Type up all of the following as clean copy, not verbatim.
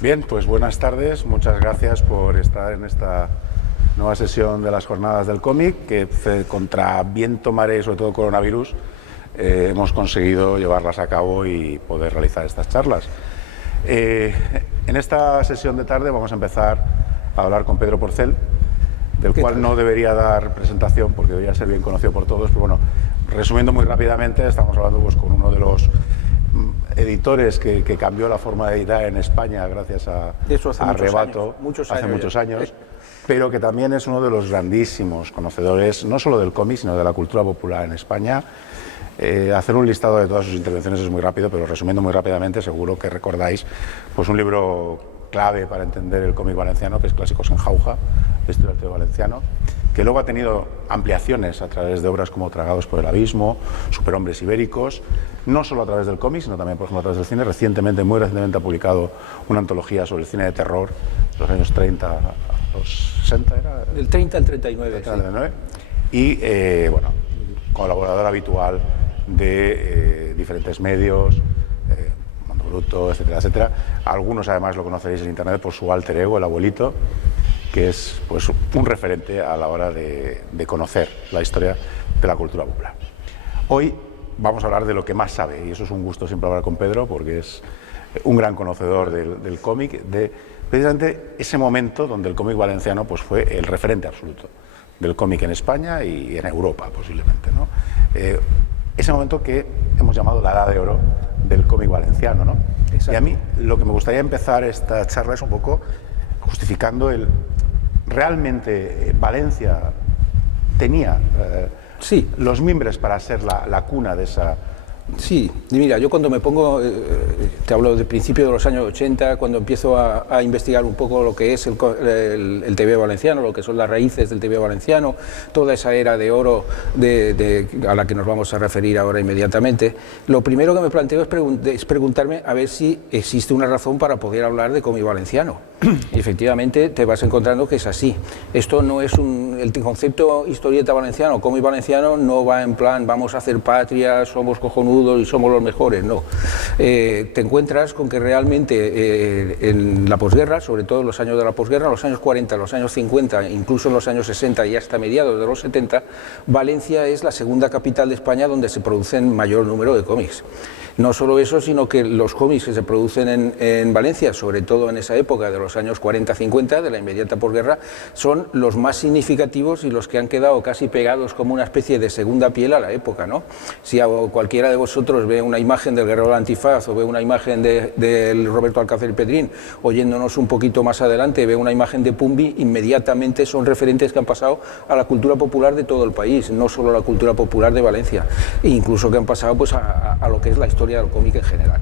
Bien, pues buenas tardes, muchas gracias por estar en esta nueva sesión de las Jornadas del Cómic, que contra viento, marea y sobre todo coronavirus hemos conseguido llevarlas a cabo y poder realizar estas charlas. En esta sesión de tarde vamos a empezar a hablar con Pedro Porcel, del cual no debería dar presentación porque debería ser bien conocido por todos, pero bueno, resumiendo muy rápidamente, estamos hablando pues con uno de los editores que cambió la forma de editar en España gracias a Arrebato hace muchos años, pero que también es uno de los grandísimos conocedores, no solo del cómic, sino de la cultura popular en España. Hacer un listado de todas sus intervenciones es muy rápido, pero resumiendo muy rápidamente, seguro que recordáis pues un libro clave para entender el cómic valenciano, que es Clásicos en Jauja, la historia del teatro valenciano, que luego ha tenido ampliaciones a través de obras como Tragados por el abismo, Superhombres ibéricos, no solo a través del cómic, sino también, por ejemplo, a través del cine. Muy recientemente ha publicado una antología sobre el cine de terror de los años 30 a los 60, ¿era? Del 30 al 39, 39. Sí. Y, bueno, colaborador habitual de diferentes medios, Mundo Bruto, etcétera, etcétera. Algunos, además, lo conoceréis en Internet por su alter ego, el Abuelito, que es pues, un referente a la hora de conocer la historia de la cultura popular. Hoy vamos a hablar de lo que más sabe, y eso es un gusto siempre hablar con Pedro, porque es un gran conocedor del cómic, de precisamente ese momento donde el cómic valenciano pues, fue el referente absoluto del cómic en España y en Europa, posiblemente, ¿no? Ese momento que hemos llamado la Edad de Oro del cómic valenciano, ¿no? Y a mí lo que me gustaría empezar esta charla es un poco justificando realmente Valencia tenía los mimbres para ser la cuna de esa... Sí, mira, yo cuando me pongo, te hablo del principio de los años 80, cuando empiezo a investigar un poco lo que es el TV valenciano, lo que son las raíces del TV valenciano, toda esa era de oro a la que nos vamos a referir ahora inmediatamente, lo primero que me planteo es preguntarme a ver si existe una razón para poder hablar de cómic valenciano. Y efectivamente te vas encontrando que es así. Esto no es el concepto historieta valenciano, cómic valenciano no va en plan vamos a hacer patria, somos cojonudos y somos los mejores, no. Te encuentras con que realmente en la posguerra, sobre todo en los años de la posguerra, los años 40, los años 50, incluso en los años 60 y hasta mediados de los 70, Valencia es la segunda capital de España donde se producen mayor número de cómics. No solo eso, sino que los cómics que se producen en Valencia, sobre todo en esa época de los años 40-50, de la inmediata posguerra, son los más significativos y los que han quedado casi pegados como una especie de segunda piel a la época, ¿no? Si cualquiera de vosotros ve una imagen del Guerrero del Antifaz o ve una imagen de Roberto Alcácer Pedrín, oyéndonos un poquito más adelante, ve una imagen de Pumbi, inmediatamente son referentes que han pasado a la cultura popular de todo el país, no solo a la cultura popular de Valencia, e incluso que han pasado pues, a lo que es la historia del cómic en general.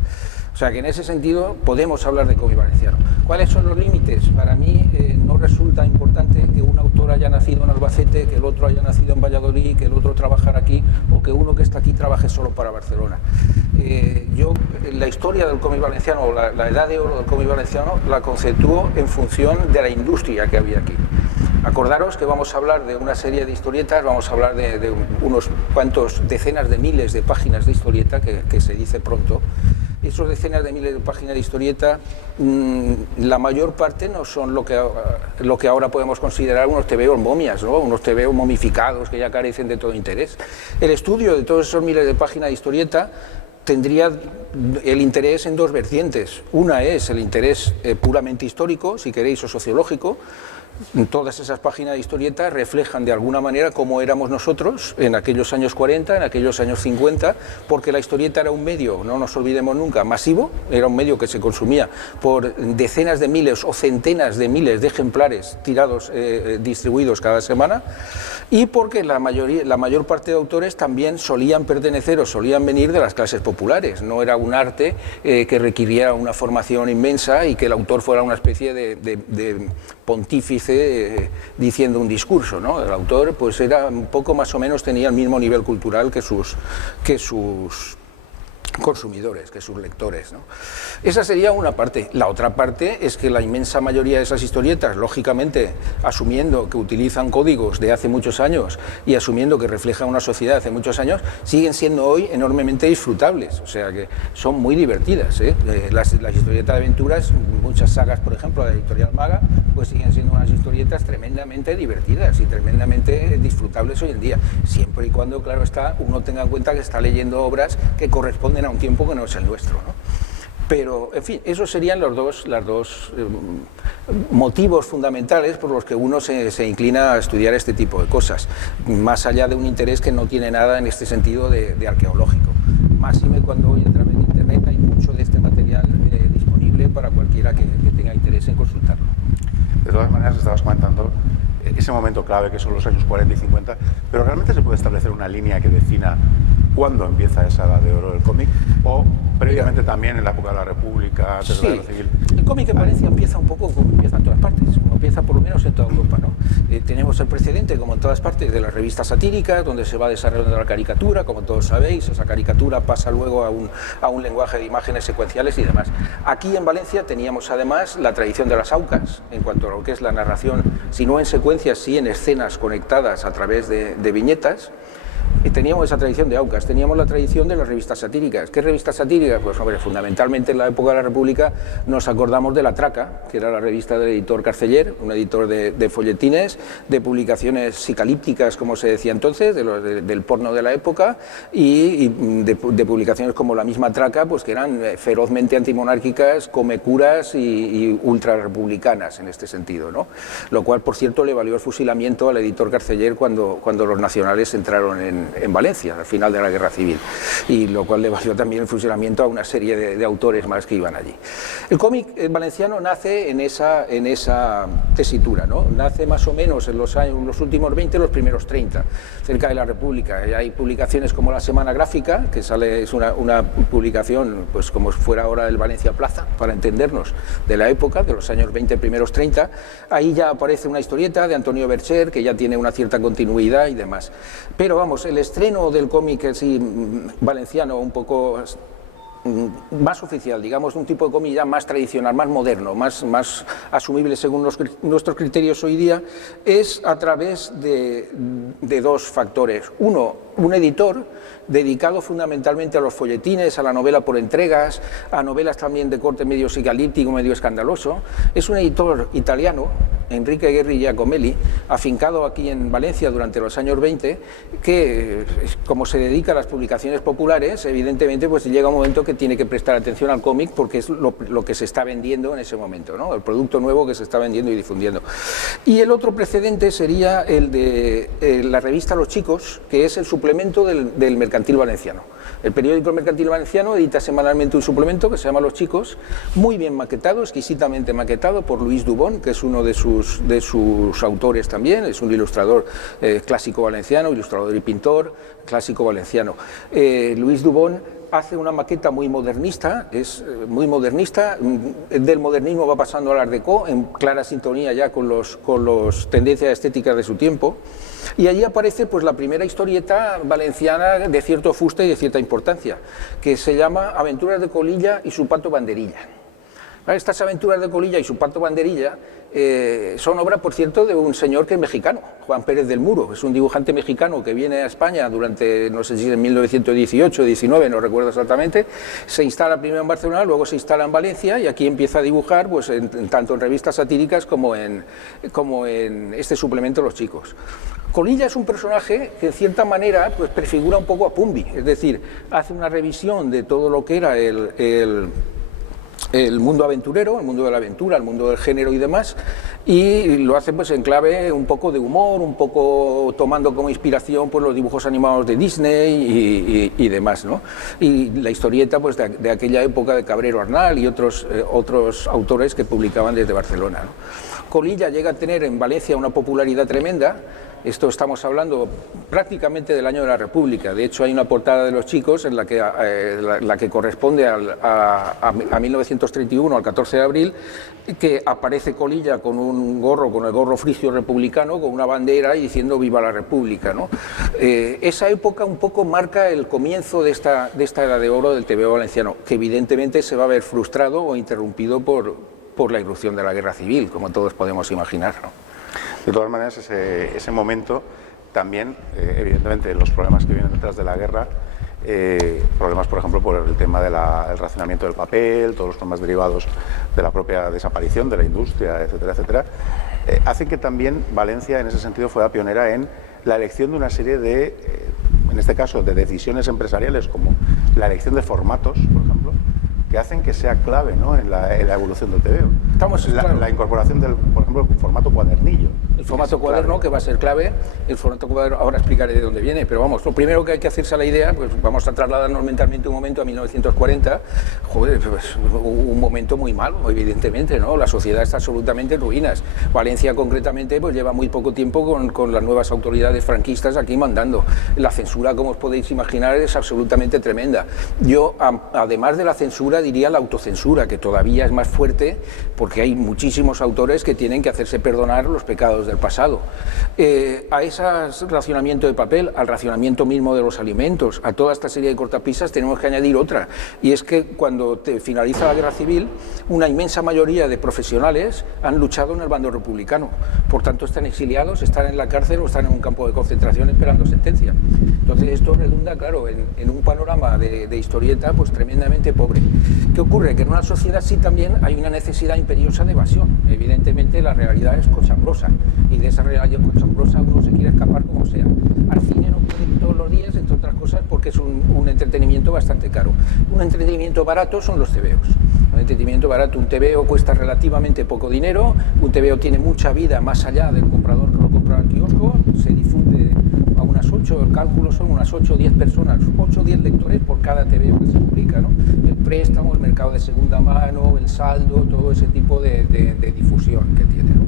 O sea que en ese sentido podemos hablar de cómic valenciano. ¿Cuáles son los límites? Para mí no resulta importante que un autor haya nacido en Albacete, que el otro haya nacido en Valladolid, que el otro trabajara aquí o que uno que está aquí trabaje solo para Barcelona. Yo la historia del cómic valenciano, o la edad de oro del cómic valenciano, la conceptúo en función de la industria que había aquí. Acordaros que vamos a hablar de una serie de historietas, vamos a hablar de unos cuantos decenas de miles de páginas de historieta, que se dice pronto. Esos decenas de miles de páginas de historieta, la mayor parte no son lo que ahora podemos considerar unos tebeos momias, ¿no? Unos tebeos momificados que ya carecen de todo interés. El estudio de todos esos miles de páginas de historieta tendría el interés en dos vertientes. Una es el interés puramente histórico, si queréis, o sociológico. Todas esas páginas de historieta reflejan de alguna manera cómo éramos nosotros en aquellos años 40, en aquellos años 50, porque la historieta era un medio, no nos olvidemos nunca, masivo, era un medio que se consumía por decenas de miles o centenas de miles de ejemplares tirados, distribuidos cada semana, y porque la mayor parte de autores también solían pertenecer o solían venir de las clases populares, no era un arte que requiriera una formación inmensa y que el autor fuera una especie de pontífice diciendo un discurso, ¿no? El autor pues era un poco más o menos, tenía el mismo nivel cultural que sus consumidores que sus lectores, ¿no? Esa sería una parte. La otra parte es que la inmensa mayoría de esas historietas, lógicamente, asumiendo que utilizan códigos de hace muchos años y asumiendo que reflejan una sociedad de hace muchos años, siguen siendo hoy enormemente disfrutables, o sea que son muy divertidas, ¿eh? Las historietas de aventuras, muchas sagas, por ejemplo, de la editorial Maga, pues siguen siendo unas historietas tremendamente divertidas y tremendamente disfrutables hoy en día, siempre y cuando, claro está, uno tenga en cuenta que está leyendo obras que corresponden a un tiempo que no es el nuestro, ¿no? Pero, en fin, esos serían los dos motivos fundamentales por los que uno se inclina a estudiar este tipo de cosas, más allá de un interés que no tiene nada en este sentido de arqueológico. Máxime cuando hoy a través de Internet hay mucho de este material disponible para cualquiera que tenga interés en consultarlo. De todas maneras, estabas comentando ese momento clave que son los años 40 y 50, pero ¿realmente se puede establecer una línea que defina cuándo empieza esa edad de oro del cómic? ¿O previamente también en la época de la República, antes de la Guerra Civil? El cómic en Valencia empieza un poco como empieza en todas partes, como empieza por lo menos en toda Europa, ¿no? Tenemos el precedente, como en todas partes, de las revistas satíricas, donde se va desarrollando la caricatura, como todos sabéis, esa caricatura pasa luego a un lenguaje de imágenes secuenciales y demás. Aquí en Valencia teníamos además la tradición de las aucas, en cuanto a lo que es la narración, si no en secuencias, sí en escenas conectadas a través de viñetas. Y teníamos esa tradición de aucas, teníamos la tradición de las revistas satíricas. ¿Qué revistas satíricas? Pues hombre, fundamentalmente en la época de la República nos acordamos de La Traca, que era la revista del editor Carceller, un editor de folletines, de publicaciones psicalípticas, como se decía entonces, del porno de la época, y de publicaciones como la misma Traca, pues que eran ferozmente antimonárquicas, comecuras y ultrarrepublicanas en este sentido, ¿no? Lo cual, por cierto, le valió el fusilamiento al editor Carceller cuando los nacionales entraron en Valencia, al final de la Guerra Civil, y lo cual le valió también el fusilamiento a una serie de autores más que iban allí. El cómic valenciano nace en esa tesitura, ¿no? Nace más o menos en los últimos 20, los primeros 30, cerca de la República. Y hay publicaciones como La Semana Gráfica, que es una publicación, pues como fuera ahora el Valencia Plaza, para entendernos, de la época, de los años 20, primeros 30. Ahí ya aparece una historieta de Antonio Bercher, que ya tiene una cierta continuidad y demás. Pero vamos, el estreno del cómic así valenciano un poco más oficial, digamos, un tipo de cómic ya más tradicional, más moderno, más asumible según nuestros criterios hoy día, es a través de dos factores. Uno, un editor dedicado fundamentalmente a los folletines, a la novela por entregas, a novelas también de corte medio psicalíptico, medio escandaloso. Es un editor italiano, Enrique Guerri Giacomelli, afincado aquí en Valencia durante los años 20, que como se dedica a las publicaciones populares, evidentemente pues llega un momento que tiene que prestar atención al cómic porque es lo que se está vendiendo en ese momento, ¿no? El producto nuevo que se está vendiendo y difundiendo. Y el otro precedente sería el de la revista Los Chicos, que es el suplemento del Mercantil Valenciano. El periódico El Mercantil Valenciano edita semanalmente un suplemento que se llama Los Chicos, muy bien maquetado, exquisitamente maquetado por Luis Dubón, que es uno de sus autores también, es un ilustrador clásico valenciano, ilustrador y pintor clásico valenciano. Luis Dubón hace una maqueta muy modernista, del modernismo va pasando al Art Déco, en clara sintonía ya con los tendencias estéticas de su tiempo, y allí aparece pues la primera historieta valenciana de cierto fuste y de cierta importancia, que se llama Aventuras de Colilla y su pato Banderilla. Estas Aventuras de Colilla y su pato Banderilla son obra, por cierto, de un señor que es mexicano, Juan Pérez del Muro. Es un dibujante mexicano que viene a España durante, no sé si en 1918 o 19, no recuerdo exactamente, se instala primero en Barcelona, luego se instala en Valencia y aquí empieza a dibujar pues, tanto en revistas satíricas como en este suplemento Los Chicos. Colilla es un personaje que en cierta manera pues, prefigura un poco a Pumbi, es decir, hace una revisión de todo lo que era el mundo aventurero, el mundo de la aventura, el mundo del género y demás, y lo hace pues en clave un poco de humor, un poco tomando como inspiración pues los dibujos animados de Disney y demás, ¿no? Y la historieta pues de aquella época de Cabrero Arnal y otros autores que publicaban desde Barcelona, ¿no? Colilla llega a tener en Valencia una popularidad tremenda, Esto estamos hablando prácticamente del año de la República. De hecho, hay una portada de Los Chicos en la que corresponde a 1931, al 14 de abril, que aparece Colilla con un gorro, con el gorro frigio republicano, con una bandera y diciendo «Viva la República», ¿no? Esa época un poco marca el comienzo de esta edad de oro del TVO valenciano, que evidentemente se va a ver frustrado o interrumpido por la irrupción de la Guerra Civil, como todos podemos imaginar, ¿no? De todas maneras, ese momento también, evidentemente, los problemas que vienen detrás de la guerra, problemas, por ejemplo, por el tema del racionamiento del papel, todos los problemas derivados de la propia desaparición de la industria, etcétera, etcétera, hacen que también Valencia, en ese sentido, fuera pionera en la elección de una serie de, en este caso, de decisiones empresariales, como la elección de formatos, por ejemplo, que hacen que sea clave, ¿no?, en la evolución del TVO. La incorporación del, por ejemplo, formato cuadernillo. El formato cuaderno, que va a ser clave. El formato cuaderno, ahora explicaré de dónde viene, pero vamos, lo primero que hay que hacerse a la idea, pues vamos a trasladarnos mentalmente un momento a 1940. Joder, pues, un momento muy malo, evidentemente, ¿no? La sociedad está absolutamente en ruinas. Valencia, concretamente, pues lleva muy poco tiempo con las nuevas autoridades franquistas aquí mandando. La censura, como os podéis imaginar, es absolutamente tremenda. Yo, además de la censura, diría la autocensura, que todavía es más fuerte, porque hay muchísimos autores que tienen que hacerse perdonar los pecados del pasado. A ese racionamiento de papel, al racionamiento mismo de los alimentos, a toda esta serie de cortapisas tenemos que añadir otra, y es que cuando finaliza la Guerra Civil, una inmensa mayoría de profesionales han luchado en el bando republicano, por tanto están exiliados, están en la cárcel o están en un campo de concentración esperando sentencia. Entonces esto redunda, claro, en un panorama de historieta pues tremendamente pobre. ¿Qué ocurre? Que en una sociedad sí también hay una necesidad imperiosa de evasión. Evidentemente la realidad es cochambrosa, y de esa realidad cochambrosa uno se quiere escapar como sea. Al cine no puede ir todos los días, entre otras cosas porque es un entretenimiento bastante caro. Un entretenimiento barato son los TVOs. Un entretenimiento barato, un TVO cuesta relativamente poco dinero, un TVO tiene mucha vida más allá del comprador que lo compra al kiosco, se difunde a unas 8, el cálculo son unas 8 o 10 personas, 8 o 10 lectores por cada TVO que se publica, ¿no? El préstamo, el mercado de segunda mano, el saldo, todo ese tipo de difusión que tiene, ¿no?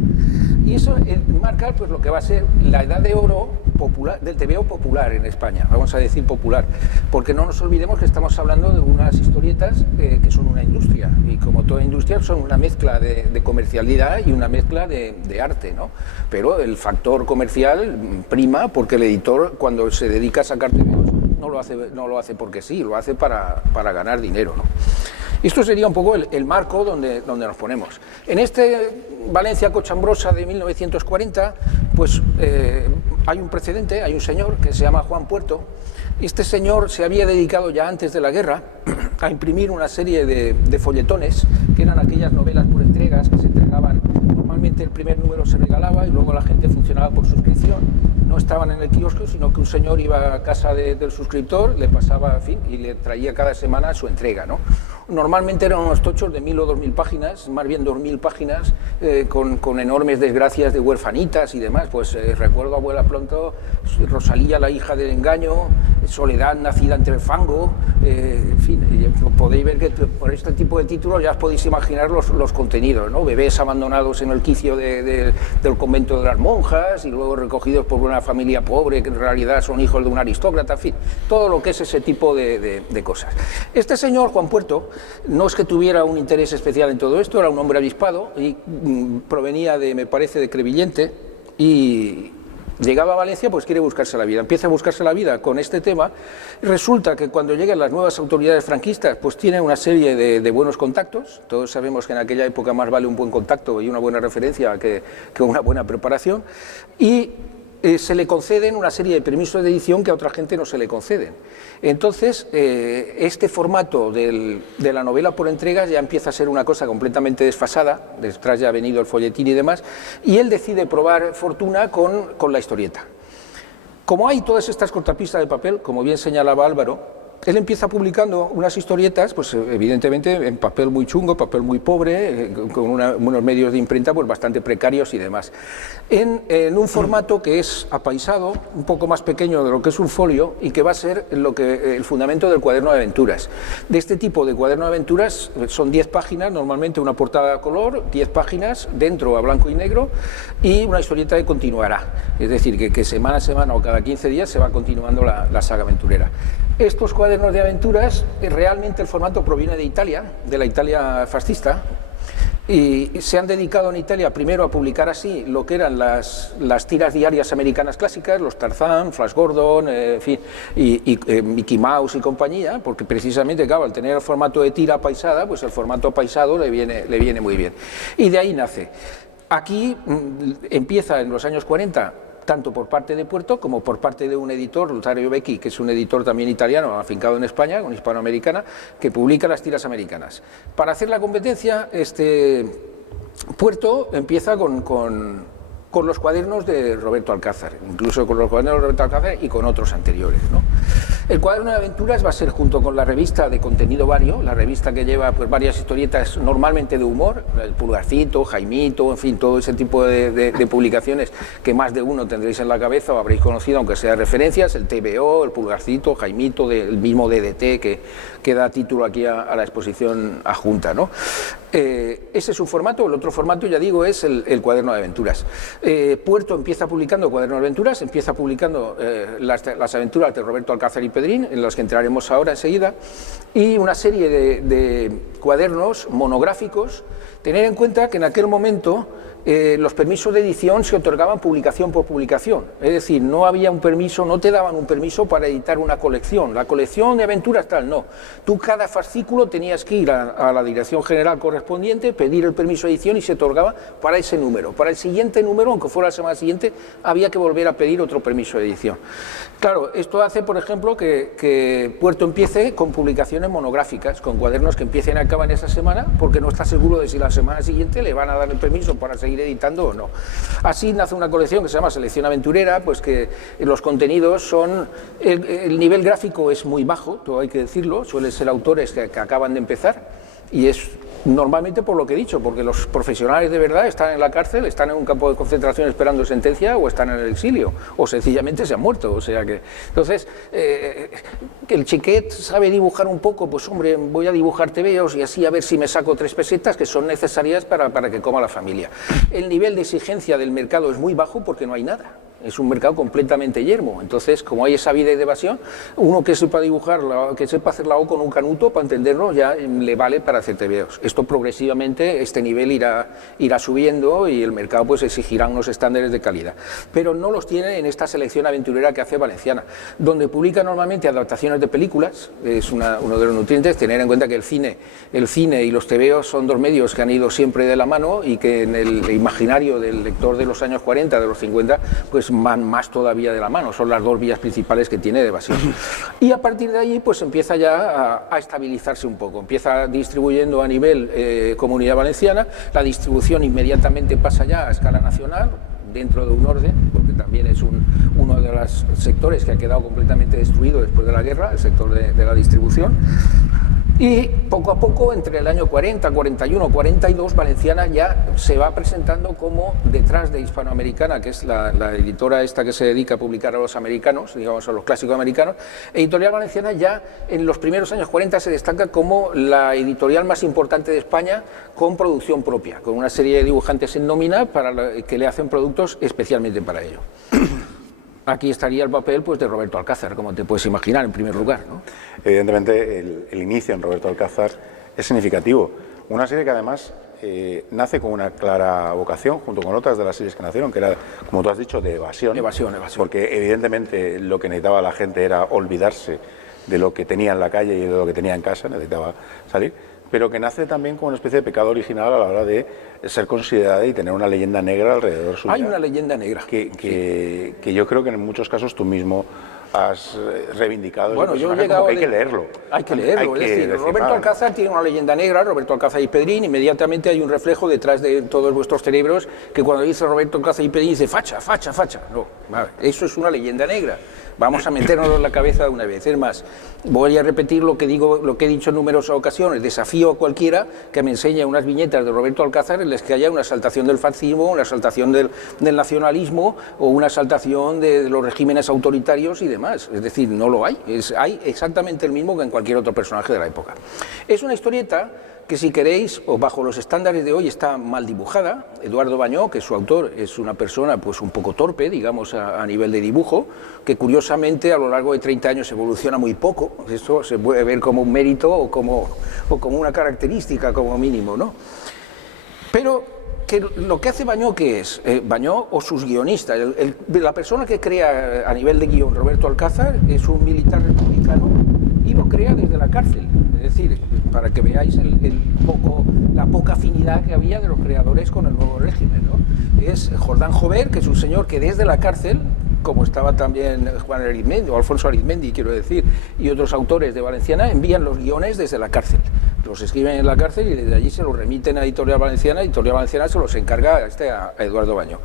Y eso marca pues lo que va a ser la edad de oro popular, del TVO popular en España, vamos a decir popular, porque no nos olvidemos que estamos hablando de unas historietas que son una industria, y como toda industria son una mezcla de comercialidad y una mezcla de arte, ¿no? Pero el factor comercial prima porque el editor, cuando se dedica a sacar TVOs, no lo hace porque sí, lo hace para ganar dinero, ¿no? Esto sería un poco el marco donde nos ponemos. En este Valencia cochambrosa de 1940, pues hay un precedente, hay un señor que se llama Juan Puerto. Este señor se había dedicado ya antes de la guerra a imprimir una serie de folletones, que eran aquellas novelas por entregas que se entregaban. Normalmente el primer número se regalaba y luego la gente funcionaba por suscripción. No estaban en el kiosco, sino que un señor iba a casa del suscriptor, le pasaba, en fin, y le traía cada semana su entrega, ¿no? Normalmente eran unos tochos de 1000 o 2000 páginas, más bien 2000 páginas, con enormes desgracias de huerfanitas y demás. Pues recuerdo a Abuela Pronto, Rosalía, la hija del engaño, Soledad, nacida entre el fango, en fin, podéis ver que por este tipo de títulos ya os podéis imaginar los contenidos, ¿no? Bebés abandonados en el quicio del convento de las monjas y luego recogidos por una familia pobre que en realidad son hijos de un aristócrata, en fin, todo lo que es ese tipo de cosas. Este señor, Juan Puerto, no es que tuviera un interés especial en todo esto, era un hombre avispado y provenía me parece, de Crevillente, y llegaba a Valencia, pues quiere buscarse la vida, empieza a buscarse la vida con este tema. Resulta que cuando llegan las nuevas autoridades franquistas, pues tiene una serie de buenos contactos. Todos sabemos que en aquella época más vale un buen contacto y una buena referencia que una buena preparación, y se le conceden una serie de permisos de edición que a otra gente no se le conceden. Entonces, este formato de la novela por entregas ya empieza a ser una cosa completamente desfasada, detrás ya ha venido el folletín y demás, y él decide probar fortuna con la historieta. Como hay todas estas cortapisas de papel, como bien señalaba Álvaro, Él empieza publicando unas historietas, pues evidentemente en papel muy chungo, papel muy pobre, con unos medios de imprenta pues bastante precarios y demás. En un formato que es apaisado, un poco más pequeño de lo que es un folio y que va a ser el fundamento del cuaderno de aventuras. De este tipo de cuaderno de aventuras son 10 páginas, normalmente una portada a color, 10 páginas, dentro a blanco y negro, y una historieta que continuará. Es decir, que semana a semana o cada 15 días se va continuando la saga aventurera. Estos cuadernos de aventuras, realmente el formato proviene de Italia, de la Italia fascista, y se han dedicado en Italia primero a publicar así lo que eran las tiras diarias americanas clásicas, los Tarzán, Flash Gordon, en fin, y Mickey Mouse y compañía, porque precisamente, claro, al tener el formato de tira apaisada, pues el formato apaisado le viene muy bien. Y de ahí nace. Aquí empieza en los años 40, tanto por parte de Puerto como por parte de un editor, Lotario Becchi, que es un editor también italiano, afincado en España, con hispanoamericana, que publica las tiras americanas. Para hacer la competencia, Puerto empieza con los cuadernos de Roberto Alcázar, incluso con los cuadernos de Roberto Alcázar y con otros anteriores, ¿no? El cuaderno de aventuras va a ser, junto con la revista de contenido vario, la revista que lleva pues varias historietas normalmente de humor, el Pulgarcito, Jaimito, en fin, todo ese tipo de publicaciones que más de uno tendréis en la cabeza o habréis conocido, aunque sea referencias, el TVO, el Pulgarcito, Jaimito, el mismo DDT que da título aquí a la exposición adjunta, ¿no? Ese es un formato. El otro formato, ya digo, es el cuaderno de aventuras. Puerto empieza publicando cuadernos de aventuras, empieza publicando las aventuras de Roberto Alcázar y Pedrín, en las que entraremos ahora enseguida, y una serie de cuadernos monográficos. Tener en cuenta que en aquel momento los permisos de edición se otorgaban publicación por publicación, es decir, no había un permiso, no te daban un permiso para editar una colección, la colección de aventuras tal, no. Tú cada fascículo tenías que ir a la dirección general correspondiente, pedir el permiso de edición y se otorgaba para ese número. Para el siguiente número, aunque fuera la semana siguiente, había que volver a pedir otro permiso de edición. Claro, esto hace, por ejemplo, que Puerto empiece con publicaciones monográficas, con cuadernos que empiecen y acaban esa semana, porque no está seguro de si la semana siguiente le van a dar el permiso para seguir editando o no. Así nace una colección que se llama Selección Aventurera, pues que los contenidos son, el nivel gráfico es muy bajo, todo hay que decirlo, suelen ser autores que acaban de empezar, y es normalmente por lo que he dicho, porque los profesionales de verdad están en la cárcel, están en un campo de concentración esperando sentencia, o están en el exilio, o sencillamente se han muerto, o sea que... Entonces, que el chiquet sabe dibujar un poco, pues hombre, voy a dibujar tebeos y así a ver si me saco 3 pesetas que son necesarias para que coma la familia. El nivel de exigencia del mercado es muy bajo porque no hay nada. Es un mercado completamente yermo. Entonces, como hay esa vida de evasión, uno que sepa dibujar, que sepa hacer la O con un canuto, para entenderlo, ya le vale para hacer tebeos. Esto progresivamente, este nivel irá subiendo y el mercado pues exigirá unos estándares de calidad. Pero no los tiene en esta selección aventurera que hace Valenciana, donde publica normalmente adaptaciones de películas, es uno de los nutrientes. Tener en cuenta que el cine y los tebeos son 2 medios que han ido siempre de la mano y que en el imaginario del lector de los años 40, de los 50, pues van más todavía de la mano, son las 2 vías principales que tiene de evasión. Y a partir de ahí pues empieza ya a estabilizarse un poco, empieza distribuyendo a nivel Comunidad Valenciana, la distribución inmediatamente pasa ya a escala nacional, dentro de un orden, porque también es uno de los sectores que ha quedado completamente destruido después de la guerra, el sector de la distribución. Y poco a poco, entre el año 40, 41, 42, Valenciana ya se va presentando como, detrás de Hispanoamericana, que es la editora esta que se dedica a publicar a los americanos, digamos a los clásicos americanos, Editorial Valenciana ya en los primeros años 40 se destaca como la editorial más importante de España con producción propia, con una serie de dibujantes en nómina que le hacen productos especialmente para ello. Aquí estaría el papel pues, de Roberto Alcázar, como te puedes imaginar, en primer lugar, ¿no? Evidentemente, el inicio en Roberto Alcázar es significativo. Una serie que además nace con una clara vocación, junto con otras de las series que nacieron, que era, como tú has dicho, de evasión. Evasión. Porque evidentemente lo que necesitaba la gente era olvidarse de lo que tenía en la calle y de lo que tenía en casa, necesitaba salir, pero que nace también como una especie de pecado original a la hora de ser considerada y tener una leyenda negra alrededor suya. Hay una leyenda negra. Que yo creo que en muchos casos tú mismo has reivindicado. Bueno, yo he llegado hay que leerlo. Hay que leerlo. Es decir, Roberto Alcázar tiene una leyenda negra, Roberto Alcázar y Pedrín, inmediatamente hay un reflejo detrás de todos vuestros cerebros que cuando dice Roberto Alcázar y Pedrín dice facha, facha, facha. No, vale, eso es una leyenda negra. Vamos a meternos en la cabeza de una vez. Es más, voy a repetir lo que he dicho en numerosas ocasiones. Desafío a cualquiera que me enseñe unas viñetas de Roberto Alcázar en las que haya una exaltación del fascismo, una exaltación del nacionalismo o una exaltación de los regímenes autoritarios y demás. Es decir, no lo hay. Hay exactamente el mismo que en cualquier otro personaje de la época. Es una historieta que, si queréis, o bajo los estándares de hoy, está mal dibujada. Eduardo Bañó, que es su autor, es una persona pues un poco torpe, digamos, a nivel de dibujo, que curiosamente a lo largo de 30 años evoluciona muy poco. Esto se puede ver como un mérito o como una característica, como mínimo, ¿no? Pero lo que hace Bañó, ¿qué es? Bañó o sus guionistas. La persona que crea a nivel de guión Roberto Alcázar es un militar republicano y lo crea desde la cárcel. Es decir, para que veáis la poca afinidad que había de los creadores con el nuevo régimen, ¿no? Es Jordán Jover, que es un señor que desde la cárcel, como estaba también Juan Arizmendi, o Alfonso Arizmendi, quiero decir, y otros autores de Valenciana, envían los guiones desde la cárcel. Los escriben en la cárcel y desde allí se los remiten a Editorial Valenciana se los encarga a Eduardo Bañó.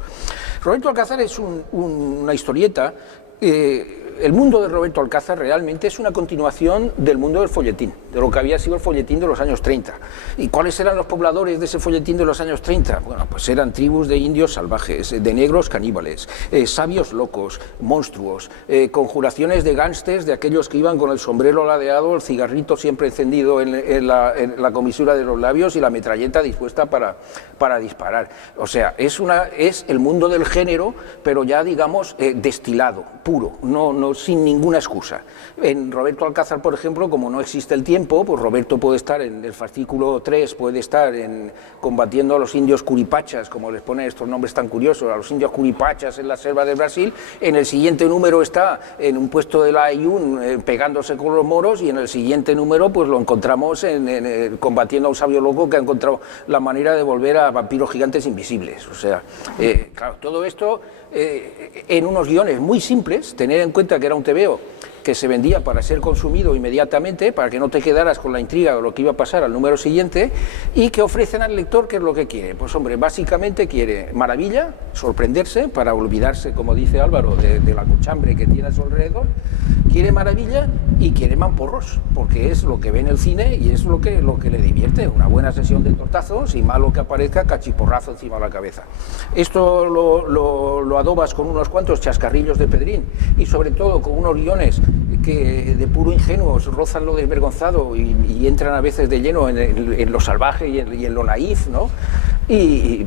Roberto Alcázar es una historieta. El mundo de Roberto Alcázar realmente es una continuación del mundo del folletín, de lo que había sido el folletín de los años 30. ¿Y cuáles eran los pobladores de ese folletín de los años 30? Bueno, pues eran tribus de indios salvajes, de negros caníbales, sabios locos, monstruos, conjuraciones de gángsters, de aquellos que iban con el sombrero ladeado, el cigarrito siempre encendido en la comisura de los labios y la metralleta dispuesta para disparar. O sea, es el mundo del género, pero ya, digamos, destilado, puro, no sin ninguna excusa. En Roberto Alcázar, por ejemplo, como no existe el tiempo, pues Roberto puede estar en el fascículo 3, puede estar combatiendo a los indios curipachas, como les ponen estos nombres tan curiosos, a los indios curipachas en la selva de Brasil. En el siguiente número está en un puesto de la Ayun pegándose con los moros, y en el siguiente número pues lo encontramos combatiendo a un sabio loco que ha encontrado la manera de volver a vampiros gigantes invisibles. O sea, claro, todo esto en unos guiones muy simples. Tener en cuenta que era un TVO que se vendía para ser consumido inmediatamente, para que no te quedaras con la intriga de lo que iba a pasar al número siguiente, y que ofrecen al lector qué es lo que quiere. Pues hombre, básicamente quiere maravilla, sorprenderse, para olvidarse, como dice Álvaro, de la cochambre que tiene a su alrededor, quiere maravilla y quiere mamporros, porque es lo que ve en el cine y es lo que le divierte. Una buena sesión de tortazos y malo que aparezca cachiporrazo encima de la cabeza. Esto lo adobas con unos cuantos chascarrillos de Pedrín y sobre todo con unos guiones que de puro ingenuos rozan lo desvergonzado y entran a veces de lleno en lo salvaje y en lo naif, ¿no? Y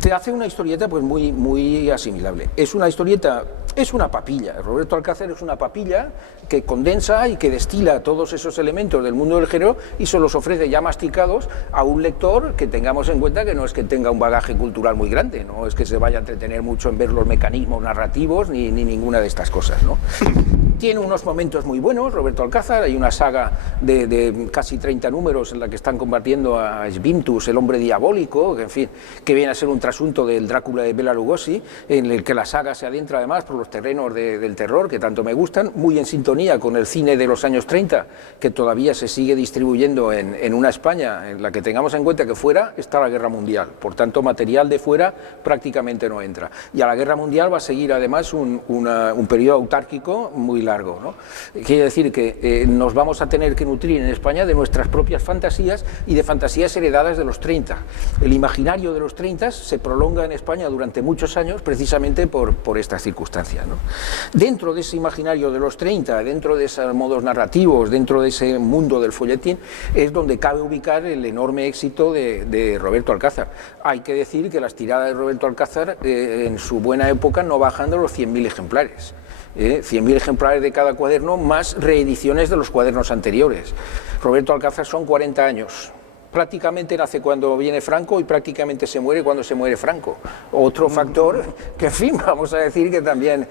te hace una historieta pues muy, muy asimilable. Es una historieta, es una papilla. Roberto Alcázar es una papilla que condensa y que destila todos esos elementos del mundo del género y se los ofrece ya masticados a un lector que tengamos en cuenta que no es que tenga un bagaje cultural muy grande, no es que se vaya a entretener mucho en ver los mecanismos narrativos ni ninguna de estas cosas, ¿no? Tiene unos momentos muy buenos, Roberto Alcázar. Hay una saga de casi 30 números en la que están combatiendo a Svintus, el hombre diabólico, que, en fin, que viene a ser un trasunto del Drácula de Bela Lugosi, en el que la saga se adentra además por los terrenos del terror, que tanto me gustan, muy en sintonía con el cine de los años 30, que todavía se sigue distribuyendo en una España en la que tengamos en cuenta que fuera está la Guerra Mundial. Por tanto, material de fuera prácticamente no entra. Y a la Guerra Mundial va a seguir además un periodo autárquico muy largo, ¿no? Quiere decir que nos vamos a tener que nutrir en España de nuestras propias fantasías y de fantasías heredadas de los 30. El imaginario de los 30 se prolonga en España durante muchos años precisamente por estas circunstancias, ¿no? Dentro de ese imaginario de los 30, dentro de esos modos narrativos, dentro de ese mundo del folletín, es donde cabe ubicar el enorme éxito de Roberto Alcázar. Hay que decir que las tiradas de Roberto Alcázar en su buena época no bajan de los 100.000 ejemplares. 100.000 ejemplares de cada cuaderno, más reediciones de los cuadernos anteriores. Roberto Alcázar son 40 años. Prácticamente nace cuando viene Franco y prácticamente se muere cuando se muere Franco. Otro factor que, en fin, vamos a decir que también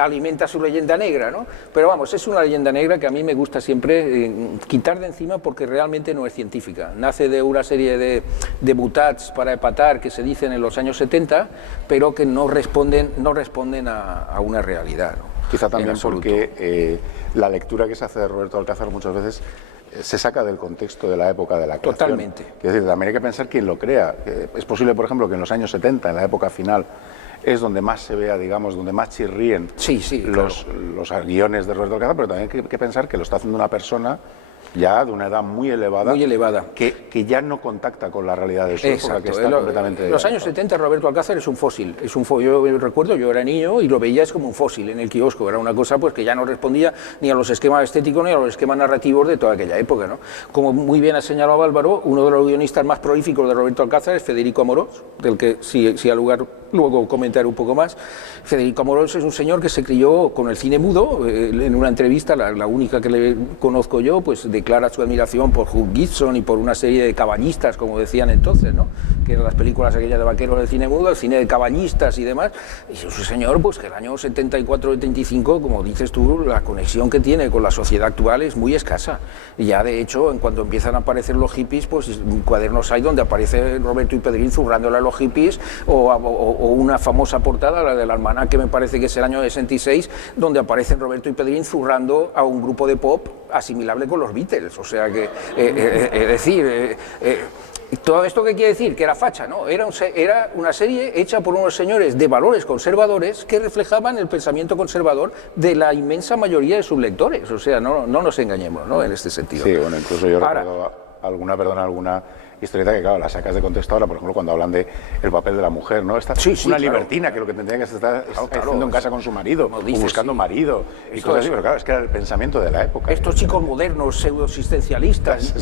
alimenta su leyenda negra, ¿no? Pero vamos, es una leyenda negra que a mí me gusta siempre quitar de encima porque realmente no es científica. Nace de una serie de butats para epatar que se dicen en los años 70, pero que no responden a una realidad, ¿no? Quizá también porque la lectura que se hace de Roberto Alcázar muchas veces se saca del contexto de la época de la creación. Totalmente. Es decir, también hay que pensar quién lo crea. Es posible, por ejemplo, que en los años 70, en la época final, es donde más se vea, digamos, donde más chirríen los guiones de Roberto Alcázar, pero también hay que pensar que lo está haciendo una persona ya de una edad muy elevada, que ya no contacta con la realidad de su época, que está completamente... En los años 70 Roberto Alcázar es un fósil, yo recuerdo, yo era niño y lo veías como un fósil en el kiosco, era una cosa pues que ya no respondía ni a los esquemas estéticos ni a los esquemas narrativos de toda aquella época, ¿no? Como muy bien ha señalado Álvaro, uno de los guionistas más prolíficos de Roberto Alcázar es Federico Amorós, del que si ha lugar luego comentar un poco más. Federico Amorós es un señor que se crió con el cine mudo. En una entrevista, la única que le conozco yo, pues declara su admiración por Hugh Gibson y por una serie de cabañistas, como decían entonces, ¿no? Que eran las películas aquellas de vaqueros del cine mudo, el cine de cabañistas y demás. Y es un señor pues que el año 74-75, como dices tú, la conexión que tiene con la sociedad actual es muy escasa. Y ya de hecho, en cuanto empiezan a aparecer los hippies, pues cuadernos hay donde aparece Roberto y Pedrín zurrándole a los hippies, o una famosa portada, la del almanaque, me parece que es el año 66, donde aparecen Roberto y Pedrín zurrando a un grupo de pop asimilable con los Beatles. O sea que, es decir, ¿todo esto qué quiere decir? Que era facha, ¿no? Era una serie hecha por unos señores de valores conservadores que reflejaban el pensamiento conservador de la inmensa mayoría de sus lectores. O sea, no nos engañemos, ¿no? En este sentido. Sí, bueno, incluso yo recuerdo alguna historieta que, claro, la sacas de contexto ahora, por ejemplo, cuando hablan de el papel de la mujer, ¿no? Una libertina, que lo que tendría que estar haciendo en casa con su marido, o buscando marido, y cosas así, pero claro, es que era el pensamiento de la época. Estos chicos modernos, pseudoexistencialistas,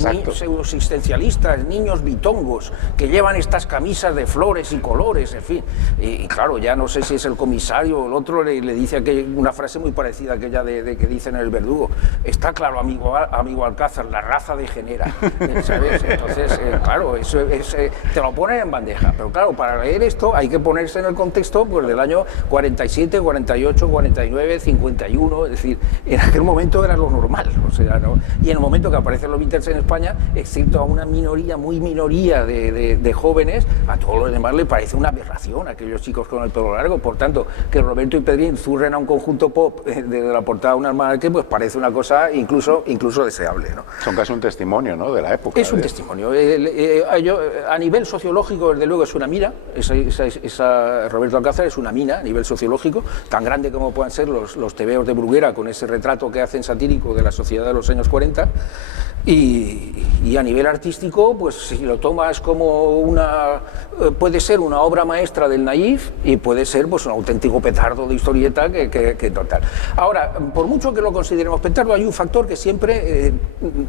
niños bitongos, que llevan estas camisas de flores y colores, en fin. Y claro, ya no sé si es el comisario o el otro, le dice una frase muy parecida a aquella de que dicen en El Verdugo. Está claro, amigo Alcázar, la raza degenera, ¿sabes? Entonces, claro, eso te lo ponen en bandeja, pero claro, para leer esto hay que ponerse en el contexto pues, del año 47, 48, 49, 51, es decir, en aquel momento era lo normal, o sea, ¿no? Y en el momento que aparecen los Beatles en España, excepto a una minoría, muy minoría de jóvenes, a todos los demás le parece una aberración aquellos chicos con el pelo largo. Por tanto, que Roberto y Pedrín zurren a un conjunto pop de la portada de un almanaque, pues parece una cosa incluso deseable, ¿no? Son casi un testimonio, ¿no?, de la época. Es un testimonio. A nivel sociológico, desde luego, es una mina. Roberto Alcázar es una mina a nivel sociológico, tan grande como puedan ser los tebeos de Bruguera, con ese retrato que hacen satírico de la sociedad de los años 40. Y a nivel artístico, pues si lo tomas como puede ser una obra maestra del naïf y puede ser pues un auténtico petardo de historieta que total. Ahora, por mucho que lo consideremos petardo, hay un factor que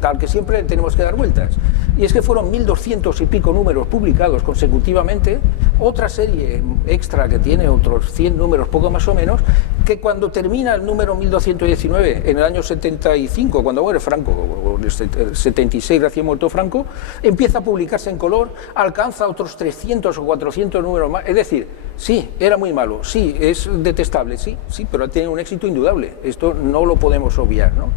al que siempre tenemos que dar vueltas, y es que fueron 1200 y pico números publicados consecutivamente, otra serie extra que tiene otros 100 números poco más o menos, que cuando termina el número 1219 en el año 75, cuando muere Franco, o el 76 recién muerto Franco, empieza a publicarse en color, alcanza otros 300 o 400 números más. Es decir, sí, era muy malo, sí, es detestable, sí, pero tiene un éxito indudable. Esto no lo podemos obviar, ¿no?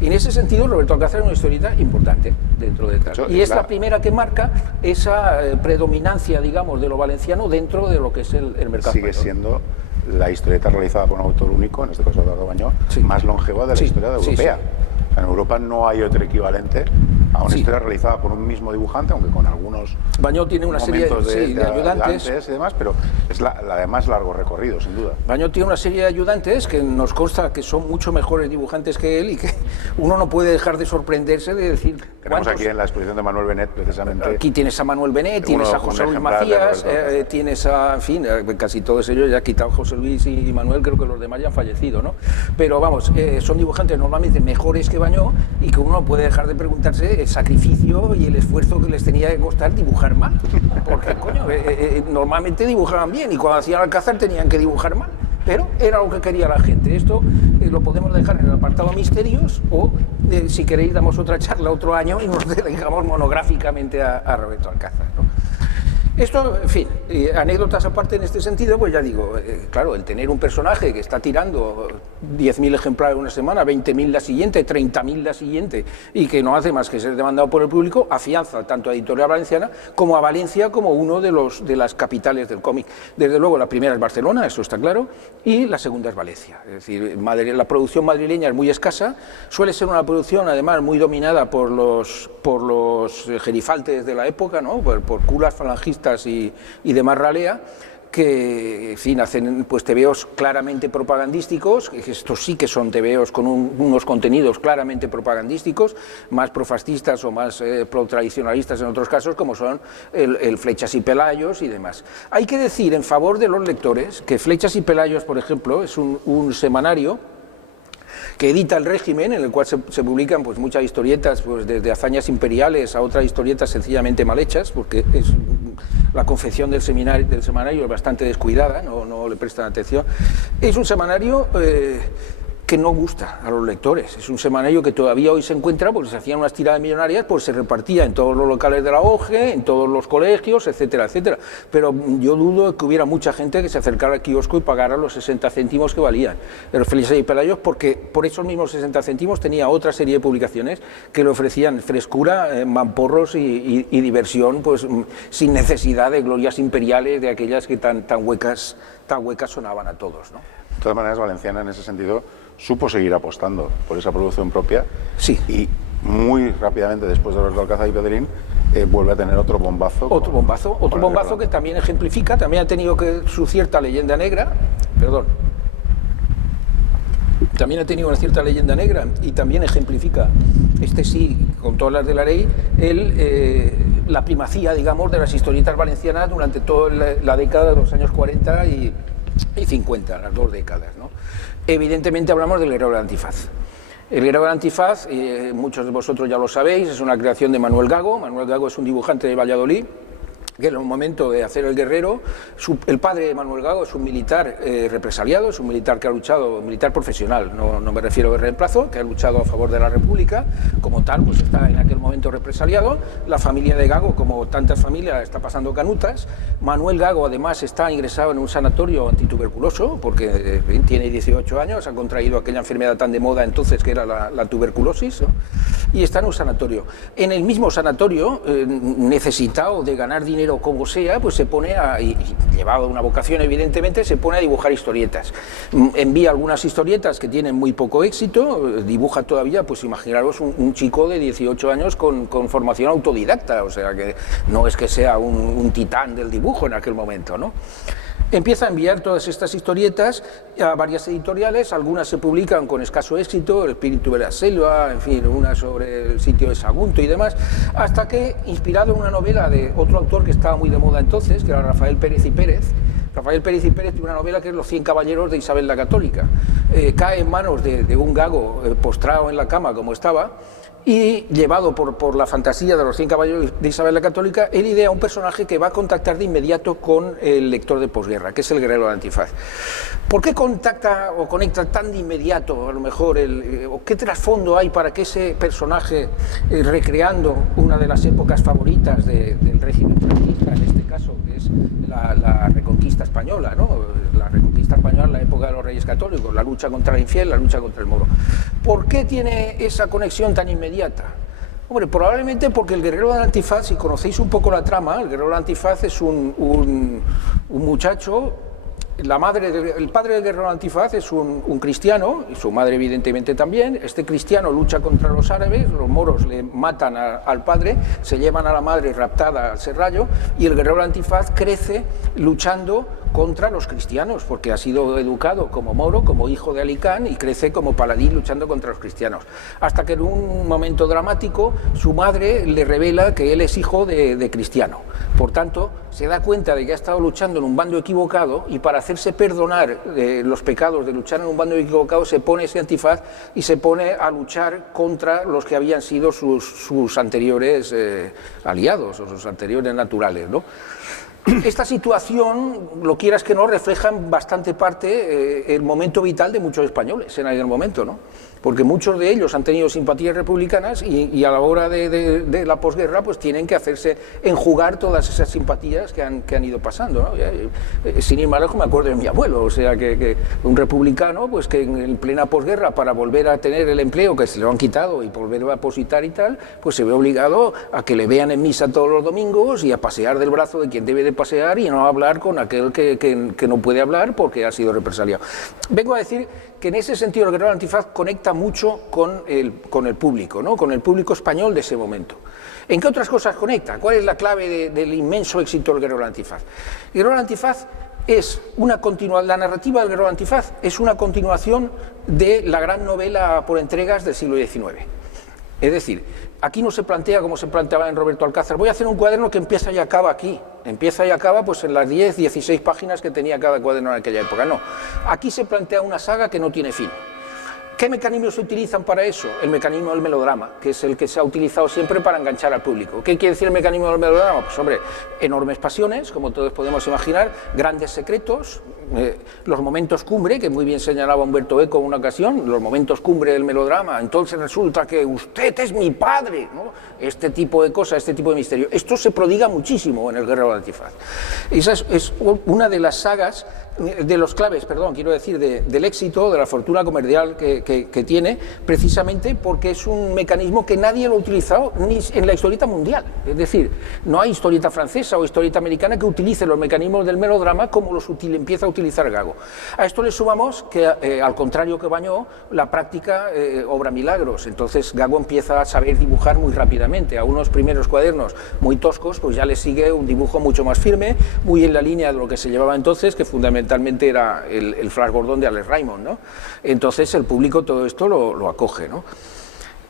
Y en ese sentido, Roberto Alcázar es una historieta importante dentro de tal. Y es la primera que marca esa predominancia, digamos, de lo valenciano dentro de lo que es el mercado. Sigue siendo la historieta realizada por un autor único, en este caso Eduardo Bañó, más longeva de la historia europea. En Europa no hay otro equivalente a una historia realizada por un mismo dibujante, aunque con algunos Bañó tiene una serie de ayudantes y demás, pero es la de más largo recorrido, sin duda. Bañó tiene una serie de ayudantes que nos consta que son mucho mejores dibujantes que él y que uno no puede dejar de sorprenderse de decir... Tenemos aquí en la exposición de Manuel Benet, precisamente... Aquí tienes a Manuel Benet, tienes a José Luis Macías, tienes en fin, casi todos ellos, ya quitado José Luis y Manuel, creo que los demás ya han fallecido, ¿no? Pero vamos, son dibujantes normalmente mejores que Bañó, y que uno no puede dejar de preguntarse el sacrificio y el esfuerzo que les tenía que costar dibujar mal, porque coño, normalmente dibujaban bien y cuando hacían Alcázar tenían que dibujar mal, pero era lo que quería la gente. Esto lo podemos dejar en el apartado misterios, o si queréis damos otra charla otro año y nos dedicamos monográficamente a Roberto Alcázar, ¿no? Esto, en fin, anécdotas aparte en este sentido, pues ya digo, claro, el tener un personaje que está tirando 10.000 ejemplares una semana, 20.000 la siguiente, 30.000 la siguiente, y que no hace más que ser demandado por el público, afianza tanto a Editorial Valenciana como a Valencia como uno de las capitales del cómic. Desde luego, la primera es Barcelona, eso está claro, y la segunda es Valencia. Es decir, la producción madrileña es muy escasa, suele ser una producción además muy dominada por los gerifaltes de la época, ¿no? por curas falangistas y demás ralea, que en fin, hacen pues tebeos claramente propagandísticos, que estos sí que son tebeos con unos contenidos claramente propagandísticos, más profascistas o más pro-tradicionalistas en otros casos, como son el Flechas y Pelayos y demás. Hay que decir en favor de los lectores que Flechas y Pelayos, por ejemplo, es un semanario que edita El Régimen, en el cual se publican pues, muchas historietas, pues, desde hazañas imperiales a otras historietas sencillamente mal hechas, porque la confección del semanario es bastante descuidada, no le prestan atención. Es un semanario que no gusta a los lectores. Es un semanario que todavía hoy se encuentra porque se hacían unas tiradas millonarias, pues se repartía en todos los locales de la OGE, en todos los colegios, etcétera, etcétera. Pero yo dudo que hubiera mucha gente que se acercara al kiosco y pagara los 60 céntimos que valían el Flechas y Pelayos, porque por esos mismos 60 céntimos tenía otra serie de publicaciones que le ofrecían frescura, mamporros y diversión, pues sin necesidad de glorias imperiales de aquellas que tan huecas sonaban a todos, ¿no? De todas maneras, Valenciana en ese sentido supo seguir apostando por esa producción propia, sí. Y muy rápidamente después de los de Alcázar y Pedrín vuelve a tener otro bombazo que también ejemplifica, también ha tenido su cierta leyenda negra, también ha tenido una cierta leyenda negra y también ejemplifica, sí, con todas las de la ley, la primacía, digamos, de las historietas valencianas durante toda la década de los años 40 y 50, las dos décadas, ¿no? Evidentemente hablamos del Guerrero del Antifaz. El Guerrero del Antifaz, muchos de vosotros ya lo sabéis, es una creación de Manuel Gago. Manuel Gago es un dibujante de Valladolid, que en el momento de hacer el Guerrero, el padre de Manuel Gago es un militar represaliado, es un militar que ha luchado, militar profesional, no me refiero de reemplazo, que ha luchado a favor de la República, como tal, pues está en aquel momento represaliado. La familia de Gago, como tantas familias, está pasando canutas. Manuel Gago, además, está ingresado en un sanatorio antituberculoso, porque tiene 18 años, ha contraído aquella enfermedad tan de moda entonces que era la tuberculosis, ¿no? Y está en un sanatorio. En el mismo sanatorio, necesitado de ganar dinero como sea, pues se pone y llevado una vocación evidentemente, se pone a dibujar historietas. Envía algunas historietas que tienen muy poco éxito, dibuja todavía, pues imaginaros un chico de 18 años con formación autodidacta, o sea que no es que sea un titán del dibujo en aquel momento, ¿no? Empieza a enviar todas estas historietas a varias editoriales, algunas se publican con escaso éxito, El espíritu de la selva, en fin, una sobre el sitio de Sagunto y demás, hasta que, inspirado en una novela de otro autor que estaba muy de moda entonces, que era Rafael Pérez y Pérez tiene una novela que es Los 100 caballeros de Isabel la Católica. Cae en manos de un Gago postrado en la cama como estaba, y llevado por la fantasía de los 100 caballeros de Isabel la Católica, él idea un personaje que va a contactar de inmediato con el lector de posguerra, que es el Guerrero del Antifaz. ¿Por qué contacta o conecta tan de inmediato, a lo mejor, o qué trasfondo hay para que ese personaje, recreando una de las épocas favoritas del régimen franquista, en este caso, que es la Reconquista española, ¿no? La Reconquista española, la época de los Reyes Católicos, la lucha contra el infiel, la lucha contra el moro? ¿Por qué tiene esa conexión tan inmediata? Hombre, probablemente porque el Guerrero del Antifaz, si conocéis un poco la trama, el Guerrero del Antifaz es un muchacho. El padre del Guerrero del Antifaz es un cristiano, y su madre evidentemente también. Este cristiano lucha contra los árabes, los moros le matan al padre, se llevan a la madre raptada al Serrallo, y el Guerrero del Antifaz crece luchando contra los cristianos, porque ha sido educado como moro, como hijo de Alicán, y crece como paladín luchando contra los cristianos. Hasta que en un momento dramático su madre le revela que él es hijo de cristiano. Por tanto, se da cuenta de que ha estado luchando en un bando equivocado, y para hacerse perdonar los pecados de luchar en un bando equivocado se pone ese antifaz y se pone a luchar contra los que habían sido sus anteriores aliados o sus anteriores naturales, ¿no? Esta situación, lo quieras que no, refleja en bastante parte el momento vital de muchos españoles en aquel momento, ¿no? porque muchos de ellos han tenido simpatías republicanas y a la hora de la posguerra pues tienen que hacerse enjugar todas esas simpatías que han ido pasando, ¿no? Sin ir más lejos me acuerdo de mi abuelo, o sea que un republicano pues que en plena posguerra para volver a tener el empleo que se lo han quitado y volver a apositar y tal, pues se ve obligado a que le vean en misa todos los domingos y a pasear del brazo de quien debe de pasear y no hablar con aquel que no puede hablar porque ha sido represaliado. Vengo a decir que en ese sentido el Guerrero Antifaz conecta mucho con el público, ¿no? Con el público español de ese momento. ¿En qué otras cosas conecta? ¿Cuál es la clave del inmenso éxito del Guerrero Antifaz? El Guerrero Antifaz es la narrativa del Guerrero Antifaz es una continuación de la gran novela por entregas del siglo XIX. Es decir, aquí no se plantea como se planteaba en Roberto Alcázar, voy a hacer un cuaderno que empieza y acaba aquí, empieza y acaba pues en las 10, 16 páginas que tenía cada cuaderno en aquella época, no. Aquí se plantea una saga que no tiene fin. ¿Qué mecanismos se utilizan para eso? El mecanismo del melodrama, que es el que se ha utilizado siempre para enganchar al público. ¿Qué quiere decir el mecanismo del melodrama? Pues hombre, enormes pasiones, como todos podemos imaginar, grandes secretos, los momentos cumbre, que muy bien señalaba Humberto Eco en una ocasión, los momentos cumbre del melodrama, entonces resulta que usted es mi padre, ¿no? Este tipo de cosas, este tipo de misterio. Esto se prodiga muchísimo en el Guerrero Antifaz. Esa es una de las sagas, de los claves, perdón, quiero decir, del éxito, de la fortuna comercial que tiene, precisamente porque es un mecanismo que nadie lo ha utilizado ni en la historieta mundial. Es decir, no hay historieta francesa o historieta americana que utilice los mecanismos del melodrama como los empieza a utilizar Gago. A esto le sumamos que, al contrario que Bañó, la práctica obra milagros. Entonces Gago empieza a saber dibujar muy rápidamente. A unos primeros cuadernos muy toscos, pues ya le sigue un dibujo mucho más firme, muy en la línea de lo que se llevaba entonces, que fundamentalmente era el Flash Gordon de Alex Raymond, ¿no? Entonces el público todo esto lo acoge, ¿no?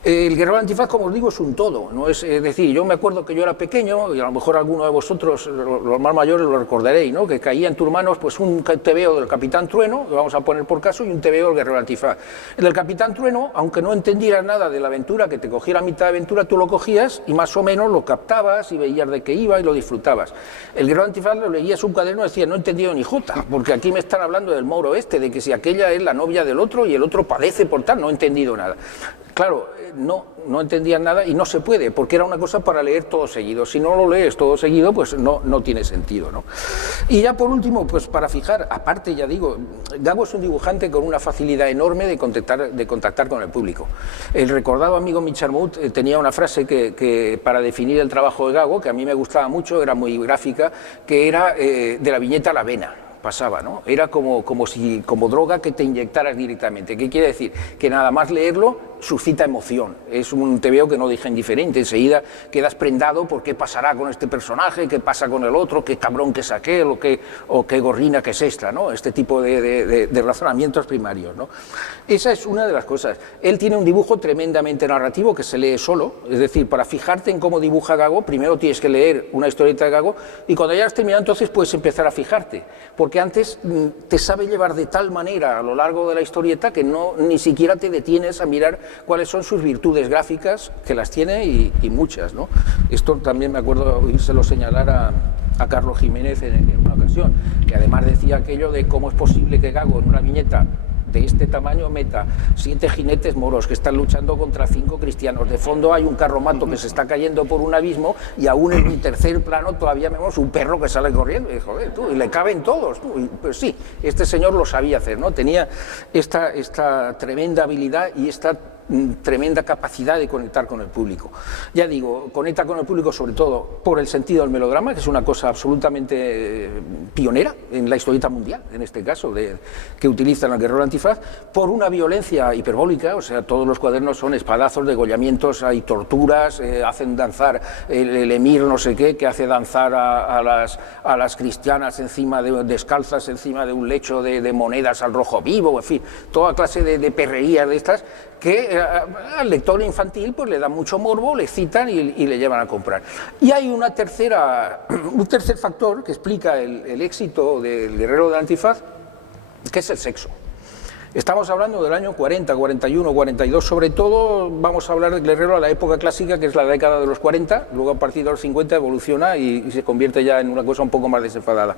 El Guerrero Antifaz, como os digo, es un todo, ¿no? Es decir, yo me acuerdo que yo era pequeño, y a lo mejor alguno de vosotros, los más mayores, lo recordaréis, ¿no? Que caía en tus manos pues, un tebeo del Capitán Trueno, que vamos a poner por caso, y un tebeo del Guerrero Antifaz. El del Capitán Trueno, aunque no entendieras nada de la aventura, que te cogiera a mitad de aventura, tú lo cogías y más o menos lo captabas y veías de qué iba y lo disfrutabas. El Guerrero Antifaz lo leías un cuaderno y decías, no he entendido ni jota, porque aquí me están hablando del Moro este, de que si aquella es la novia del otro y el otro padece por tal, no he entendido nada. Claro, no entendían nada y no se puede, porque era una cosa para leer todo seguido. Si no lo lees todo seguido, pues no tiene sentido, ¿no? Y ya por último, pues para fijar, aparte ya digo, Gago es un dibujante con una facilidad enorme de contactar con el público. El recordado amigo Micharmut tenía una frase que para definir el trabajo de Gago, que a mí me gustaba mucho, era muy gráfica, que era de la viñeta a la vena. Pasaba, ¿no? Era como droga que te inyectaras directamente. ¿Qué quiere decir? Que nada más leerlo suscita emoción. Es un tebeo que no deja indiferente. Enseguida quedas prendado por qué pasará con este personaje, qué pasa con el otro, qué cabrón que es aquel o qué gorrina que es esta, ¿no? Este tipo de razonamientos primarios, ¿no? Esa es una de las cosas. Él tiene un dibujo tremendamente narrativo que se lee solo. Es decir, para fijarte en cómo dibuja Gago, primero tienes que leer una historieta de Gago y cuando ya has terminado entonces puedes empezar a fijarte. Porque antes te sabe llevar de tal manera a lo largo de la historieta que ni siquiera te detienes a mirar cuáles son sus virtudes gráficas, que las tiene y muchas, ¿no? Esto también me acuerdo oírselo señalar a Carlos Jiménez en una ocasión, que además decía aquello de cómo es posible que Gago en una viñeta de este tamaño meta 7 jinetes moros que están luchando contra 5 cristianos. De fondo hay un carromato que se está cayendo por un abismo y aún en mi tercer plano todavía vemos un perro que sale corriendo. Y, joder, y le caben todos. Y, pues sí, este señor lo sabía hacer, ¿no? Tenía esta tremenda habilidad y esta tremenda capacidad de conectar con el público. Ya digo, conecta con el público sobre todo por el sentido del melodrama, que es una cosa absolutamente pionera en la historieta mundial, en este caso, que utilizan el Guerrero Antifaz, por una violencia hiperbólica, o sea, todos los cuadernos son espadazos, degollamientos, hay torturas, hacen danzar el emir no sé qué, que hace danzar a las cristianas descalzas encima de un lecho de monedas al rojo vivo, en fin, toda clase de perrerías de estas que al lector infantil pues le dan mucho morbo, le excitan y le llevan a comprar. Y hay un tercer factor que explica el éxito del Guerrero del Antifaz, que es el sexo. Estamos hablando del año 40, 41, 42, sobre todo vamos a hablar del guerrero a la época clásica, que es la década de los 40, luego a partir de los 50 evoluciona y se convierte ya en una cosa un poco más desenfadada.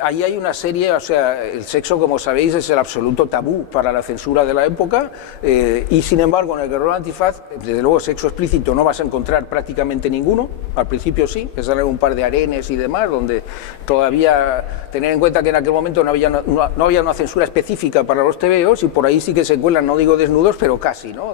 Ahí hay una serie, o sea, el sexo, como sabéis, es el absoluto tabú para la censura de la época, y sin embargo en el guerrero antifaz, desde luego sexo explícito no vas a encontrar prácticamente ninguno, al principio sí, que salen un par de arenes y demás, donde todavía, tener en cuenta que en aquel momento no había una censura específica para los tebeos, y por ahí sí que se cuelan, no digo desnudos, pero casi, ¿no?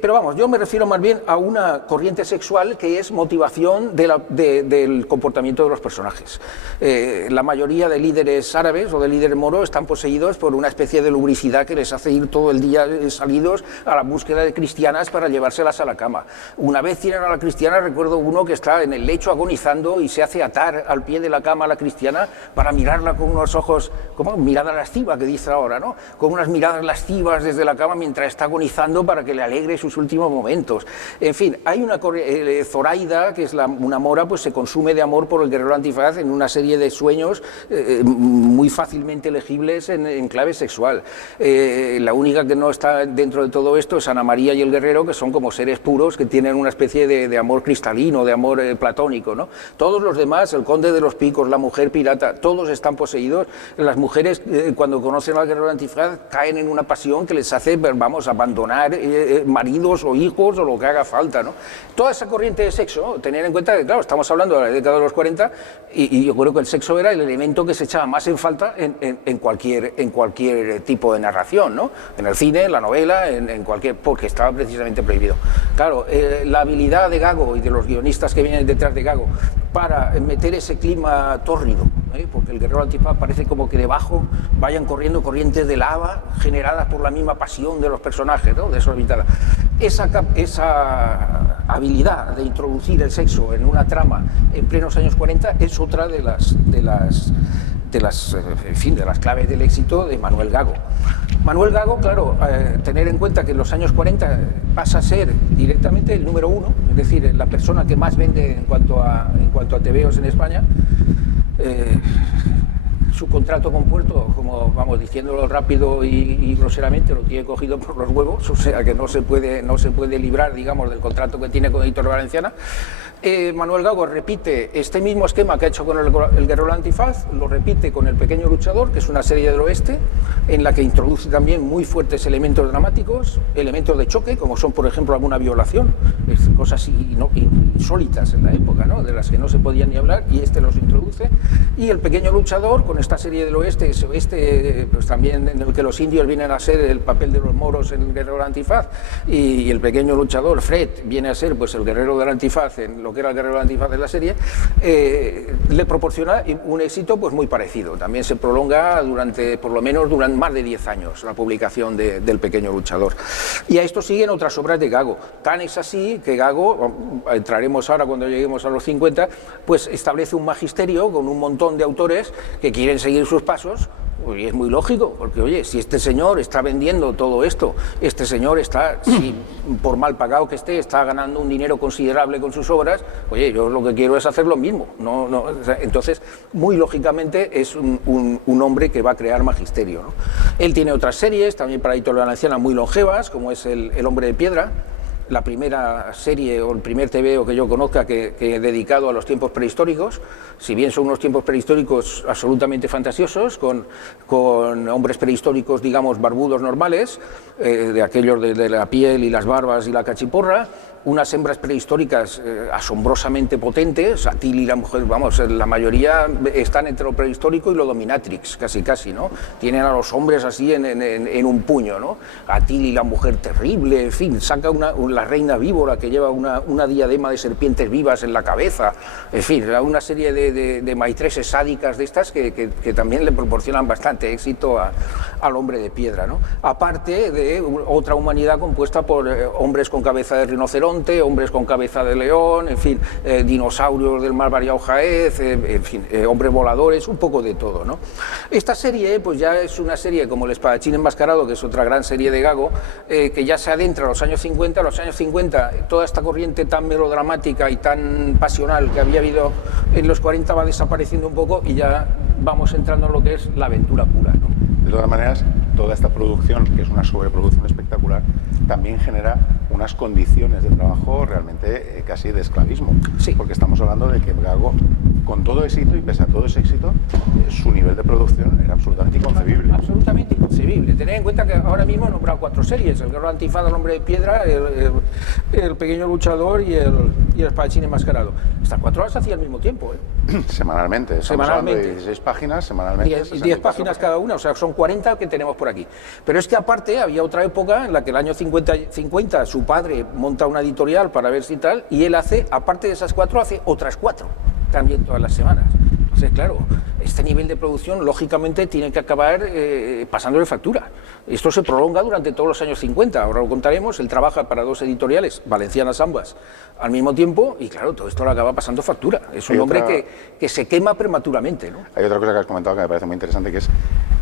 Pero vamos, yo me refiero más bien a una corriente sexual que es motivación del comportamiento de los personajes. La mayoría de líderes árabes o de líderes moros están poseídos por una especie de lubricidad que les hace ir todo el día salidos a la búsqueda de cristianas para llevárselas a la cama. Una vez tienen a la cristiana, recuerdo uno que está en el lecho agonizando y se hace atar al pie de la cama a la cristiana para mirarla con unos ojos, como mirada lasciva que dice ahora, ¿no? Con unas miradas lascivas desde la cama mientras está agonizando para que le alegre sus últimos momentos. En fin, hay una Zoraida, que es una mora, pues se consume de amor por el guerrero antifaz en una serie de sueños muy fácilmente legibles en clave sexual. La única que no está dentro de todo esto es Ana María y el guerrero, que son como seres puros que tienen una especie de amor cristalino, de amor platónico, ¿no? Todos los demás, el conde de los picos, la mujer pirata, todos están poseídos. Las mujeres, cuando conocen al guerrero antifaz, caen en una pasión que les hace, vamos, abandonar maridos o hijos o lo que haga falta, ¿no? Toda esa corriente de sexo, ¿no? Tener en cuenta que, claro, estamos hablando de la década de los 40 y yo creo que el sexo era el elemento que se echaba más en falta en cualquier tipo de narración, ¿no? En el cine, en la novela, en cualquier, porque estaba precisamente prohibido. Claro, la habilidad de Gago y de los guionistas que vienen detrás de Gago para meter ese clima tórrido, porque el guerrero antifaz parece como que debajo vayan corriendo corrientes de lava generadas por la misma pasión de los personajes, ¿no? Desorbitada. Esa habilidad de introducir el sexo en una trama en plenos años 40 es otra de las claves del éxito de Manuel Gago. Manuel Gago, claro, tener en cuenta que en los años 40 pasa a ser directamente el número uno, es decir, la persona que más vende en cuanto a tebeos en España. Su contrato con Puerto, como vamos diciéndolo rápido y groseramente, lo tiene cogido por los huevos, o sea que no se puede librar, digamos, del contrato que tiene con Editorial Valenciana. Manuel Gago repite este mismo esquema que ha hecho con el guerrero antifaz, lo repite con El pequeño luchador, que es una serie del oeste, en la que introduce también muy fuertes elementos dramáticos, elementos de choque, como son, por ejemplo, alguna violación, cosas insólitas en la época, ¿no? De las que no se podía ni hablar, y este los introduce. Y El pequeño luchador, con esta serie del oeste, ese oeste, pues también en el que los indios vienen a ser el papel de los moros en el guerrero antifaz, y el pequeño luchador, Fred, viene a ser pues el guerrero del antifaz en lo que era el guerrero antifaz de la serie, le proporciona un éxito pues muy parecido. También se prolonga por lo menos durante más de 10 años la publicación del pequeño luchador. Y a esto siguen otras obras de Gago. Tan es así que Gago, entraremos ahora cuando lleguemos a los 50, pues establece un magisterio con un montón de autores que quieren seguir sus pasos. Y es muy lógico, porque oye, si este señor está vendiendo todo esto, este señor está, si por mal pagado que esté, está ganando un dinero considerable con sus obras, oye, yo lo que quiero es hacer lo mismo. Entonces, muy lógicamente es un hombre que va a crear magisterio, ¿no? Él tiene otras series, también para Editorial Valenciana, muy longevas, como es El hombre de piedra, la primera serie o el primer tebeo que yo conozca que he dedicado a los tiempos prehistóricos, si bien son unos tiempos prehistóricos absolutamente fantasiosos, con hombres prehistóricos, digamos, barbudos normales, de aquellos de la piel y las barbas y la cachiporra, unas hembras prehistóricas asombrosamente potentes. Atil y la mujer, vamos, la mayoría están entre lo prehistórico y lo dominatrix, casi, ¿no? Tienen a los hombres así en un puño, ¿no? Atil y la mujer terrible, en fin, saca la reina víbora que lleva una diadema de serpientes vivas en la cabeza, en fin, una serie de maitreses sádicas de estas que también le proporcionan bastante éxito al hombre de piedra, ¿no? Aparte de otra humanidad compuesta por hombres con cabeza de rinoceronte, hombres con cabeza de león, en fin, dinosaurios del mar variado Jaez, en fin, hombres voladores, un poco de todo, ¿no? Esta serie, pues ya es una serie como El espadachín enmascarado, que es otra gran serie de Gago, que ya se adentra a los años 50. A los años 50, toda esta corriente tan melodramática y tan pasional que había habido en los 40 va desapareciendo un poco y ya vamos entrando en lo que es la aventura pura, ¿no? De todas maneras, toda esta producción, que es una sobreproducción espectacular, también genera unas condiciones de trabajo realmente casi de esclavismo. Sí. Porque estamos hablando de que Gago, con todo éxito y pese a todo ese éxito, su nivel de producción era absolutamente inconcebible. Absolutamente inconcebible. Tened en cuenta que ahora mismo he nombrado 4 series: el Guerrero Antifaz, el Hombre de Piedra, el Pequeño Luchador y el Espadachín Enmascarado. Estas 4 las hacía al mismo tiempo. Semanalmente. Estamos hablando de 16 páginas semanalmente. 10 páginas cada una, o sea, son 40 que tenemos por aquí. Pero es que aparte había otra época en la que el año 50 su padre monta una editorial para ver si tal, y él hace, aparte de esas 4, hace otras 4 también todas las semanas. Entonces, claro, este nivel de producción lógicamente tiene que acabar pasándole factura. Esto se prolonga durante todos los años 50, ahora lo contaremos. Él trabaja para 2 editoriales, valencianas ambas, al mismo tiempo, y claro, todo esto le acaba pasando factura. Es un hombre que se quema prematuramente, ¿no? Hay otra cosa que has comentado que me parece muy interesante, que es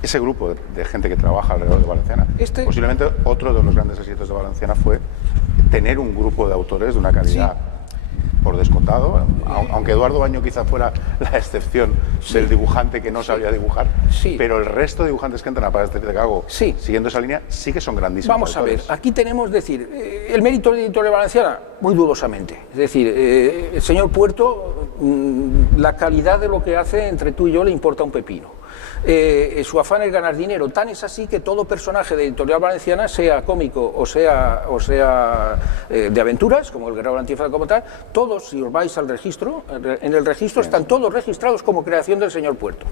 ese grupo de gente que trabaja alrededor de Valenciana. Posiblemente otro de los grandes éxitos de Valenciana fue tener un grupo de autores de una calidad... Sí. Por descontado, aunque Eduardo Baño quizá fuera la excepción del dibujante que no sabía dibujar, pero el resto de dibujantes que entran a Padres de Gago, siguiendo esa línea, sí que son grandísimos. Vamos autores. A ver, aquí tenemos, decir, el mérito de la editorial valenciana, muy dudosamente. Es decir, el señor Puerto, la calidad de lo que hace entre tú y yo le importa un pepino. Su afán es ganar dinero, tan es así que todo personaje de editorial valenciana, sea cómico o sea de aventuras, como el Guerrero Antifaz como tal, todos, si os vais al registro, en el registro están todos registrados como creación del señor Puerto.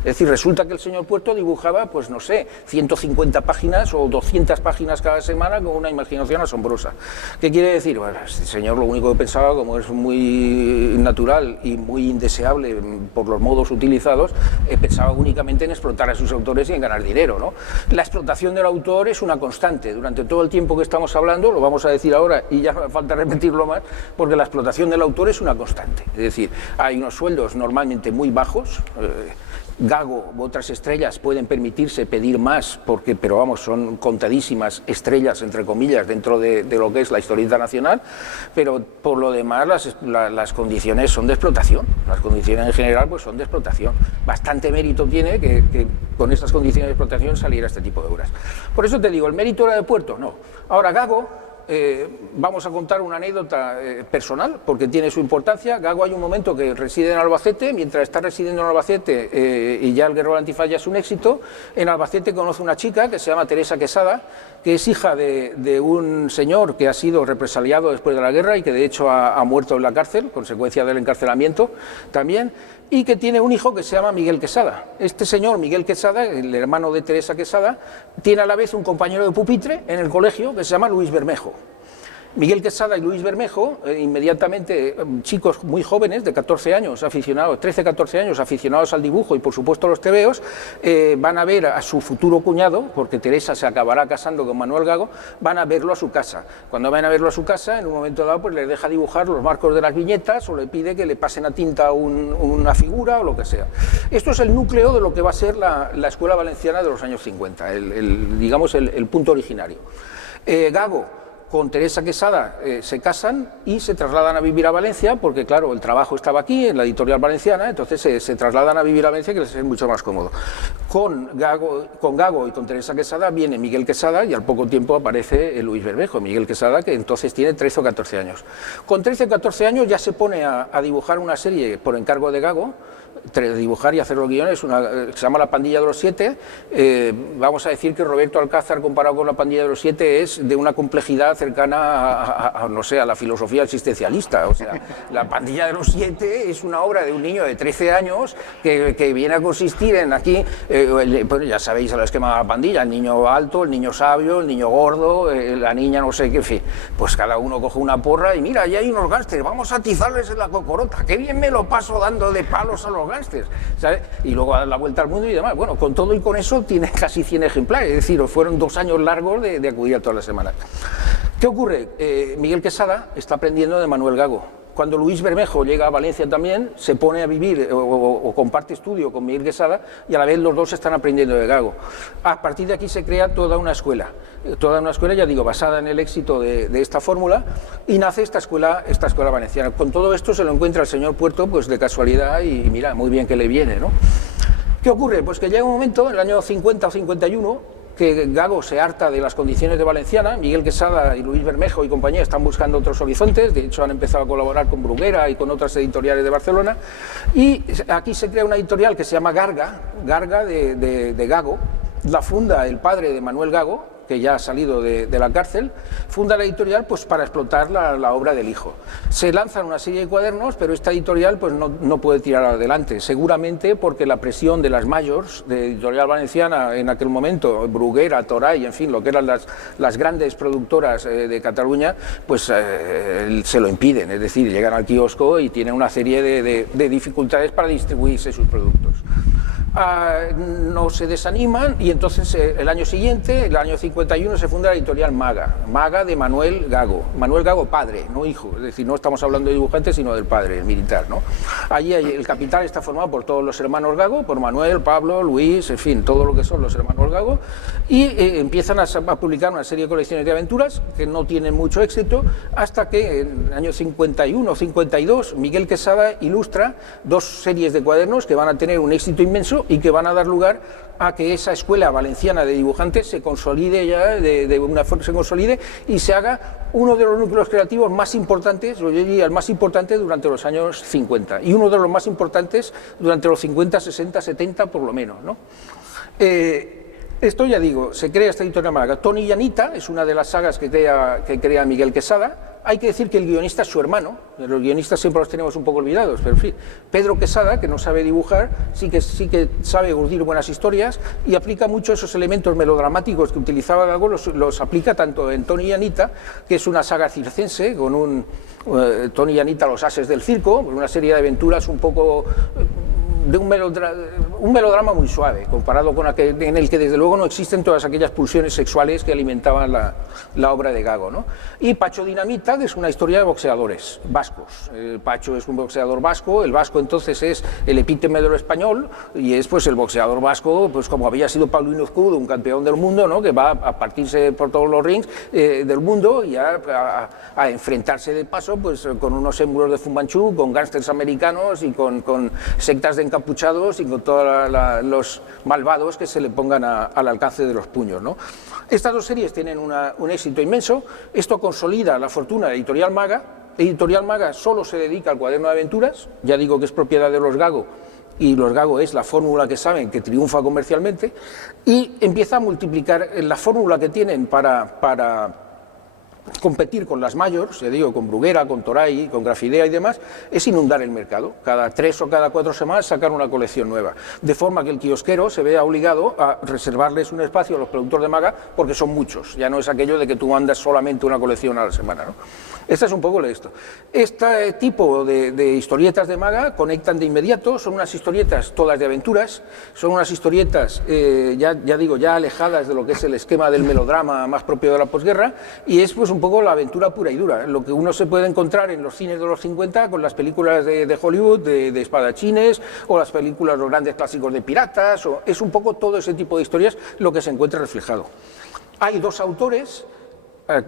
Es decir, resulta que el señor Puerto dibujaba, pues no sé, 150 páginas o 200 páginas cada semana con una imaginación asombrosa. ¿Qué quiere decir? Bueno, este señor lo único que pensaba, como es muy natural y muy indeseable por los modos utilizados, pensaba únicamente en explotar a sus autores y en ganar dinero, ¿no? La explotación del autor es una constante. Durante todo el tiempo que estamos hablando, lo vamos a decir ahora y ya no hace falta repetirlo más, porque la explotación del autor es una constante. Es decir, hay unos sueldos normalmente muy bajos. Gago u otras estrellas pueden permitirse pedir más, pero vamos, son contadísimas estrellas, entre comillas, dentro de lo que es la historieta nacional, pero por lo demás las condiciones son de explotación. Las condiciones en general pues son de explotación. Bastante mérito tiene que con estas condiciones de explotación saliera este tipo de obras. Por eso te digo, ¿el mérito era de Puerto? No. Ahora, Gago... vamos a contar una anécdota personal, porque tiene su importancia. Gago hay un momento que reside en Albacete, mientras está residiendo en Albacete y ya el Guerrero Antifaz ya es un éxito, en Albacete conoce una chica que se llama Teresa Quesada, que es hija de un señor que ha sido represaliado después de la guerra y que de hecho ha muerto en la cárcel, consecuencia del encarcelamiento también, y que tiene un hijo que se llama Miguel Quesada. Este señor, Miguel Quesada, el hermano de Teresa Quesada, tiene a la vez un compañero de pupitre en el colegio que se llama Luis Bermejo. Miguel Quesada y Luis Bermejo, inmediatamente chicos muy jóvenes, de 14 años, aficionados, 13-14 años, aficionados al dibujo y por supuesto a los tebeos, van a ver a su futuro cuñado, porque Teresa se acabará casando con Manuel Gago, van a verlo a su casa. Cuando van a verlo a su casa, en un momento dado, pues les deja dibujar los marcos de las viñetas o le pide que le pasen a tinta una figura o lo que sea. Esto es el núcleo de lo que va a ser la escuela valenciana de los años 50, digamos el punto originario. Gago con Teresa Quesada se casan y se trasladan a vivir a Valencia, porque claro, el trabajo estaba aquí, en la editorial valenciana, entonces se trasladan a vivir a Valencia, que les es mucho más cómodo. Con Gago y con Teresa Quesada viene Miguel Quesada y al poco tiempo aparece Luis Bermejo, Miguel Quesada, que entonces tiene 13 o 14 años. Con 13 o 14 años ya se pone a dibujar una serie por encargo de Gago, dibujar y hacer los guiones, se llama La Pandilla de los Siete. Vamos a decir que Roberto Alcázar, comparado con La Pandilla de los Siete, es de una complejidad cercana no sé, a la filosofía existencialista. O sea, La Pandilla de los Siete es una obra de un niño de 13 años que viene a consistir en aquí, bueno, ya sabéis el esquema de la pandilla: el niño alto, el niño sabio, el niño gordo, la niña no sé qué, en fin, pues cada uno coge una porra y mira, ya hay unos gángsters, vamos a atizarles en la cocorota, qué bien me lo paso dando de palos a los gángsters, ¿sabes? Y luego a dar la vuelta al mundo y demás. Bueno, con todo y con eso tiene casi 100 ejemplares, es decir, fueron 2 años largos de acudir a todas las semanas. ¿Qué ocurre? Miguel Quesada está aprendiendo de Manuel Gago. Cuando Luis Bermejo llega a Valencia también, se pone a vivir o comparte estudio con Miguel Quesada y a la vez los dos están aprendiendo de Gago. A partir de aquí se crea toda una escuela, ya digo, basada en el éxito de esta fórmula, y nace esta escuela valenciana. Con todo esto se lo encuentra el señor Puerto pues de casualidad y mira, muy bien que le viene, ¿no? ¿Qué ocurre? Pues que llega un momento, en el año 50 o 51, que Gago se harta de las condiciones de Valenciana. Miguel Quesada y Luis Bermejo y compañía están buscando otros horizontes, de hecho han empezado a colaborar con Bruguera y con otras editoriales de Barcelona, y aquí se crea una editorial que se llama Garga de Gago. La funda el padre de Manuel Gago, que ya ha salido de la cárcel, funda la editorial pues para explotar la obra del hijo. Se lanzan una serie de cuadernos, pero esta editorial pues no puede tirar adelante, seguramente porque la presión de las mayors de Editorial Valenciana en aquel momento, Bruguera, Toray, en fin, lo que eran las grandes productoras de Cataluña, pues se lo impiden, es decir, llegan al kiosco y tienen una serie de dificultades para distribuirse sus productos. No se desaniman y entonces el año siguiente, el año 51, se funda la editorial Maga de Manuel Gago padre, no hijo, es decir, no estamos hablando de dibujantes sino del padre, el militar, ¿no? Allí el capital está formado por todos los hermanos Gago, por Manuel, Pablo, Luis, en fin, todo lo que son los hermanos Gago, y empiezan a publicar una serie de colecciones de aventuras que no tienen mucho éxito, hasta que en el año 51 o 52 Miguel Quesada ilustra dos series de cuadernos que van a tener un éxito inmenso y que van a dar lugar a que esa escuela valenciana de dibujantes se consolide ya, se consolide y se haga uno de los núcleos creativos más importantes, yo diría el más importante durante los años 50 y uno de los más importantes durante los 50, 60, 70 por lo menos, ¿no? Esto ya digo, se crea esta editorial Málaga. Tony y Anita es una de las sagas que crea Miguel Quesada. Hay que decir que el guionista es su hermano, los guionistas siempre los tenemos un poco olvidados, pero en fin, Pedro Quesada, que no sabe dibujar, sí que sabe urdir buenas historias y aplica mucho esos elementos melodramáticos que utilizaba Gago, los aplica tanto en Tony y Anita, que es una saga circense, con Tony y Anita, los ases del circo, una serie de aventuras un poco de un melodrama muy suave, comparado con aquel en el que desde luego no existen todas aquellas pulsiones sexuales que alimentaban la obra de Gago, ¿no? Y Pacho Dinamita, que es una historia de boxeadores vascos. Pacho es un boxeador vasco, el vasco entonces es el epítome de lo español, y es pues el boxeador vasco, pues como había sido Paulino Escudo, un campeón del mundo, ¿no? Que va a partirse por todos los rings del mundo y a enfrentarse de paso pues con unos émulos de Fu Manchu, con gángsters americanos y con sectas de encapuchados y con todos los malvados que se le pongan al alcance de los puños, ¿no? Estas dos series tienen un éxito inmenso. Esto consolida la fortuna de Editorial Maga. Editorial Maga solo se dedica al cuaderno de aventuras, ya digo que es propiedad de los Gago, y los Gago es la fórmula que saben que triunfa comercialmente, y empieza a multiplicar la fórmula que tienen para competir con las mayors, ya digo, con Bruguera, con Toray, con Grafidea y demás, es inundar el mercado. Cada 3 o cada 4 semanas sacar una colección nueva, de forma que el kiosquero se vea obligado a reservarles un espacio a los productores de Maga, porque son muchos, ya no es aquello de que tú mandas solamente una colección a la semana, ¿no? Esta es un poco esto. Este tipo de historietas de Maga conectan de inmediato, son unas historietas todas de aventuras, son unas historietas, ya digo, ya alejadas de lo que es el esquema del melodrama más propio de la posguerra, y es pues un poco la aventura pura y dura, lo que uno se puede encontrar en los cines de los 50 con las películas de Hollywood, de espadachines, o las películas, los grandes clásicos de piratas, o es un poco todo ese tipo de historias lo que se encuentra reflejado. Hay dos autores.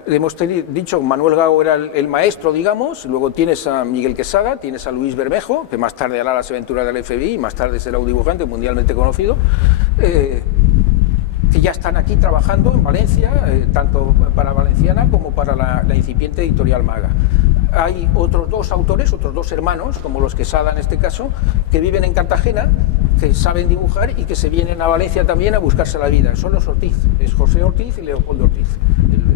Hemos dicho que Manuel Gago era el maestro, digamos, luego tienes a Miguel Quesada, tienes a Luis Bermejo, que más tarde hará las aventuras del FBI, más tarde será un dibujante mundialmente conocido, que ya están aquí trabajando en Valencia, tanto para Valenciana como para la incipiente Editorial Maga. Hay otros dos autores, otros dos hermanos, como los Quesada en este caso, que viven en Cartagena, que saben dibujar y que se vienen a Valencia también a buscarse la vida. Son los Ortiz, es José Ortiz y Leopoldo Ortiz.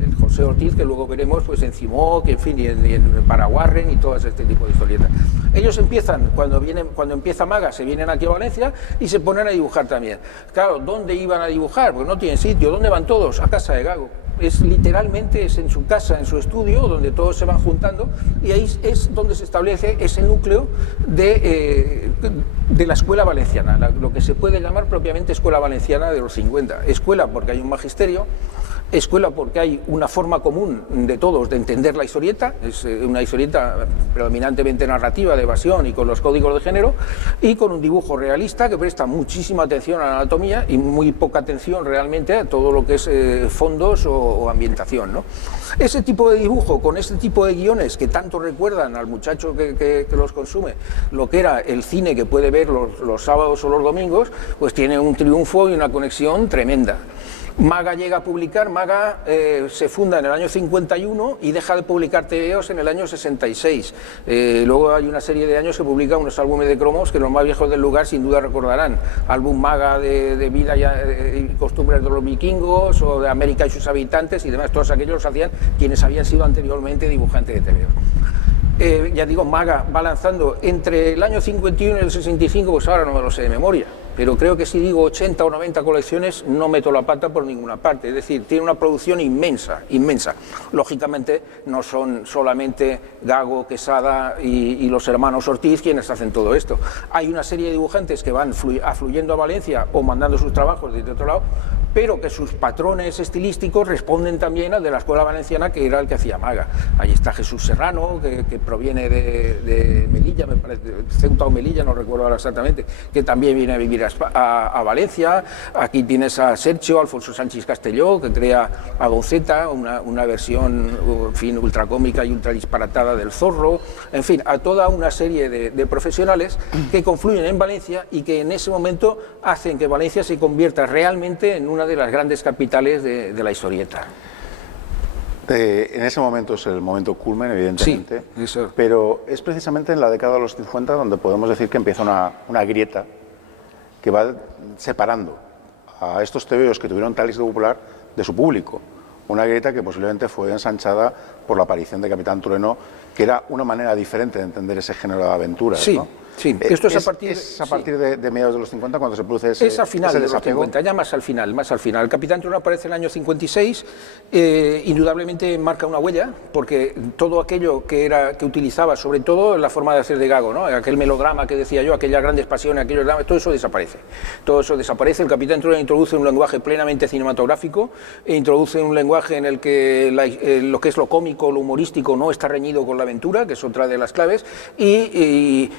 El José Ortiz que luego veremos pues en Cimoc, en fin, y en Paraguarren y todo este tipo de historietas. Ellos empiezan, cuando empieza Maga, se vienen aquí a Valencia y se ponen a dibujar también. Claro, ¿dónde iban a dibujar? Pues no tienen sitio. ¿Dónde van todos? A casa de Gago. Es literalmente en su casa, en su estudio, donde todos se van juntando, y ahí es donde se establece ese núcleo de la escuela valenciana, lo que se puede llamar propiamente escuela valenciana de los 50. Escuela porque hay un magisterio, Escuela porque hay una forma común de todos de entender la historieta, es una historieta predominantemente narrativa, de evasión y con los códigos de género, y con un dibujo realista que presta muchísima atención a la anatomía y muy poca atención realmente a todo lo que es fondos o ambientación, ¿no? Ese tipo de dibujo, con este tipo de guiones que tanto recuerdan al muchacho que los consume, lo que era el cine que puede ver los sábados o los domingos, pues tiene un triunfo y una conexión tremenda. Maga llega a publicar, Maga se funda en el año 51 y deja de publicar TVOs en el año 66. Luego hay una serie de años que publica unos álbumes de cromos que los más viejos del lugar sin duda recordarán. Álbum Maga de vida y costumbres de los vikingos o de América y sus habitantes y demás. Todos aquellos los hacían quienes habían sido anteriormente dibujantes de TVOs. Ya digo, Maga va lanzando entre el año 51 y el 65, pues ahora no me lo sé de memoria, pero creo que si digo 80 o 90 colecciones no meto la pata por ninguna parte, es decir, tiene una producción inmensa, inmensa. Lógicamente no son solamente Gago, Quesada y los hermanos Ortiz quienes hacen todo esto. Hay una serie de dibujantes que van afluyendo a Valencia o mandando sus trabajos desde otro lado, pero que sus patrones estilísticos responden también al de la escuela valenciana, que era el que hacía Maga. Ahí está Jesús Serrano, que proviene de Melilla, me parece, Ceuta o Melilla, no recuerdo ahora exactamente, que también viene a vivir a Valencia. Aquí tienes a Sergio, Alfonso Sánchez Castelló, que crea a Goceta, una versión, en fin, ultracómica y ultra disparatada del Zorro, en fin, a toda una serie de profesionales que confluyen en Valencia y que en ese momento hacen que Valencia se convierta realmente en una de las grandes capitales de la historieta. En ese momento es el momento culmen, evidentemente, sí, eso. Pero es precisamente en la década de los 50 donde podemos decir que empieza una grieta que va separando a estos tebeos que tuvieron tal éxito popular de su público. Una grieta que posiblemente fue ensanchada por la aparición de Capitán Trueno, que era una manera diferente de entender ese género de aventuras, sí. ¿no? Sí, esto es a partir de mediados de los 50 cuando se produce ese es al final de los 50, ya más al final. El Capitán Trueno aparece en el año 56, indudablemente marca una huella, porque todo aquello que utilizaba, sobre todo la forma de hacer de Gago, ¿no? Aquel melodrama que decía yo, aquellas grandes pasiones, aquellos dramas, todo eso desaparece. Todo eso desaparece. El Capitán Trueno introduce un lenguaje plenamente cinematográfico, introduce un lenguaje en el que lo que es lo cómico, lo humorístico, no está reñido con la aventura, que es otra de las claves, y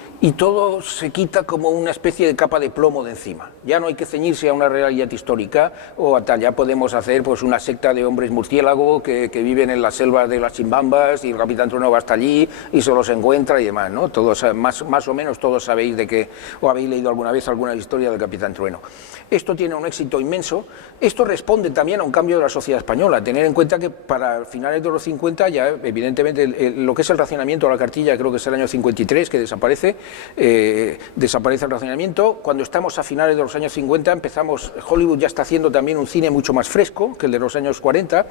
todo se quita como una especie de capa de plomo de encima. Ya no hay que ceñirse a una realidad histórica o a tal, ya podemos hacer pues una secta de hombres murciélago que viven en las selvas de las Chimbambas y el Capitán Trueno va hasta allí y se los encuentra y demás, ¿no? Todos, más o menos todos sabéis de qué, o habéis leído alguna vez alguna historia del Capitán Trueno. Esto tiene un éxito inmenso. Esto responde también a un cambio de la sociedad española. Tener en cuenta que para finales de los 50 ya evidentemente lo que es el racionamiento de la cartilla, creo que es el año 53 que desaparece el racionamiento. Cuando estamos a finales de los años 50 Hollywood ya está haciendo también un cine mucho más fresco que el de los años 40,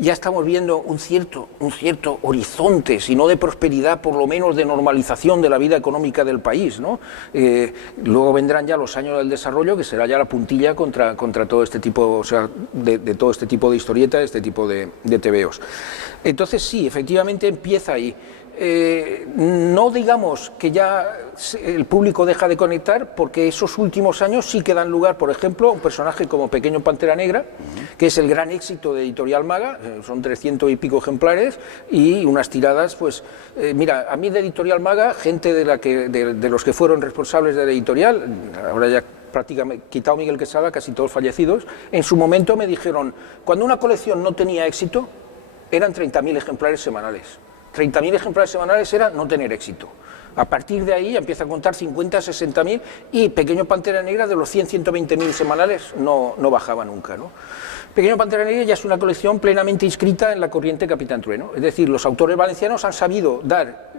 ya estamos viendo un cierto horizonte, si no de prosperidad, por lo menos de normalización de la vida económica del país, ¿no? Luego vendrán ya los años del desarrollo, que será ya la puntilla contra todo este tipo, o sea, de todo este tipo de historieta, este tipo de TVOs. Entonces sí, efectivamente empieza ahí. No digamos que ya el público deja de conectar, porque esos últimos años sí que dan lugar, por ejemplo, a un personaje como Pequeño Pantera Negra, que es el gran éxito de Editorial Maga, son 300 y pico ejemplares y unas tiradas, pues, mira, a mí de Editorial Maga, gente de los que fueron responsables de la editorial, ahora ya prácticamente quitado Miguel Quesada, casi todos fallecidos, en su momento me dijeron, cuando una colección no tenía éxito, eran 30.000 ejemplares semanales. 30.000 ejemplares semanales era no tener éxito. A partir de ahí empieza a contar 50, 60.000 y Pequeño Pantera Negra de los 100, 120.000 semanales no bajaba nunca, ¿no? Pequeño Pantera Negra ya es una colección plenamente inscrita en la corriente Capitán Trueno. Es decir, los autores valencianos han sabido dar...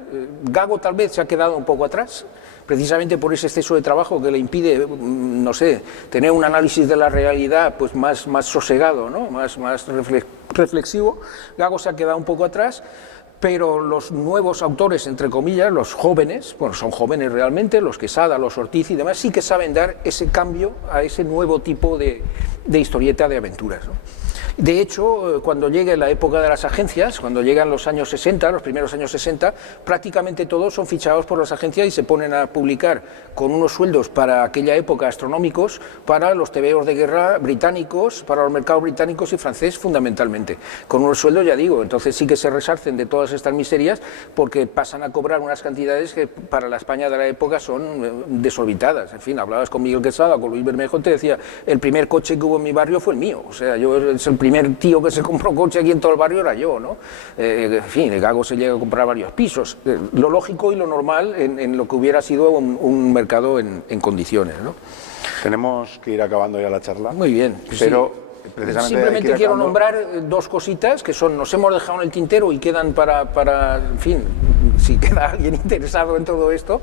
Gago tal vez se ha quedado un poco atrás, precisamente por ese exceso de trabajo que le impide, no sé, tener un análisis de la realidad pues más sosegado, ¿no? más reflexivo. Gago se ha quedado un poco atrás, pero los nuevos autores, entre comillas, los jóvenes, bueno, son jóvenes realmente, los Quesada, los Ortiz y demás, sí que saben dar ese cambio a ese nuevo tipo de historieta de aventuras, ¿no? De hecho, cuando llegue la época de las agencias, cuando llegan los años 60, los primeros años 60, prácticamente todos son fichados por las agencias y se ponen a publicar con unos sueldos para aquella época astronómicos para los tebeos de guerra británicos, para los mercados británicos y francés fundamentalmente, con unos sueldos, ya digo, entonces sí que se resarcen de todas estas miserias porque pasan a cobrar unas cantidades que para la España de la época son desorbitadas. En fin, hablabas con Miguel Quesada, con Luis Bermejo, te decía, el primer coche que hubo en mi barrio fue el mío, o sea, es el primer tío que se compró coche aquí en todo el barrio era yo, ¿no? En fin, el Gago se llega a comprar varios pisos, lo lógico y lo normal en lo que hubiera sido un mercado en condiciones, ¿no? Tenemos que ir acabando ya la charla. Muy bien, pero sí. precisamente Simplemente quiero nombrar dos cositas que nos hemos dejado en el tintero y quedan para, en fin, si queda alguien interesado en todo esto,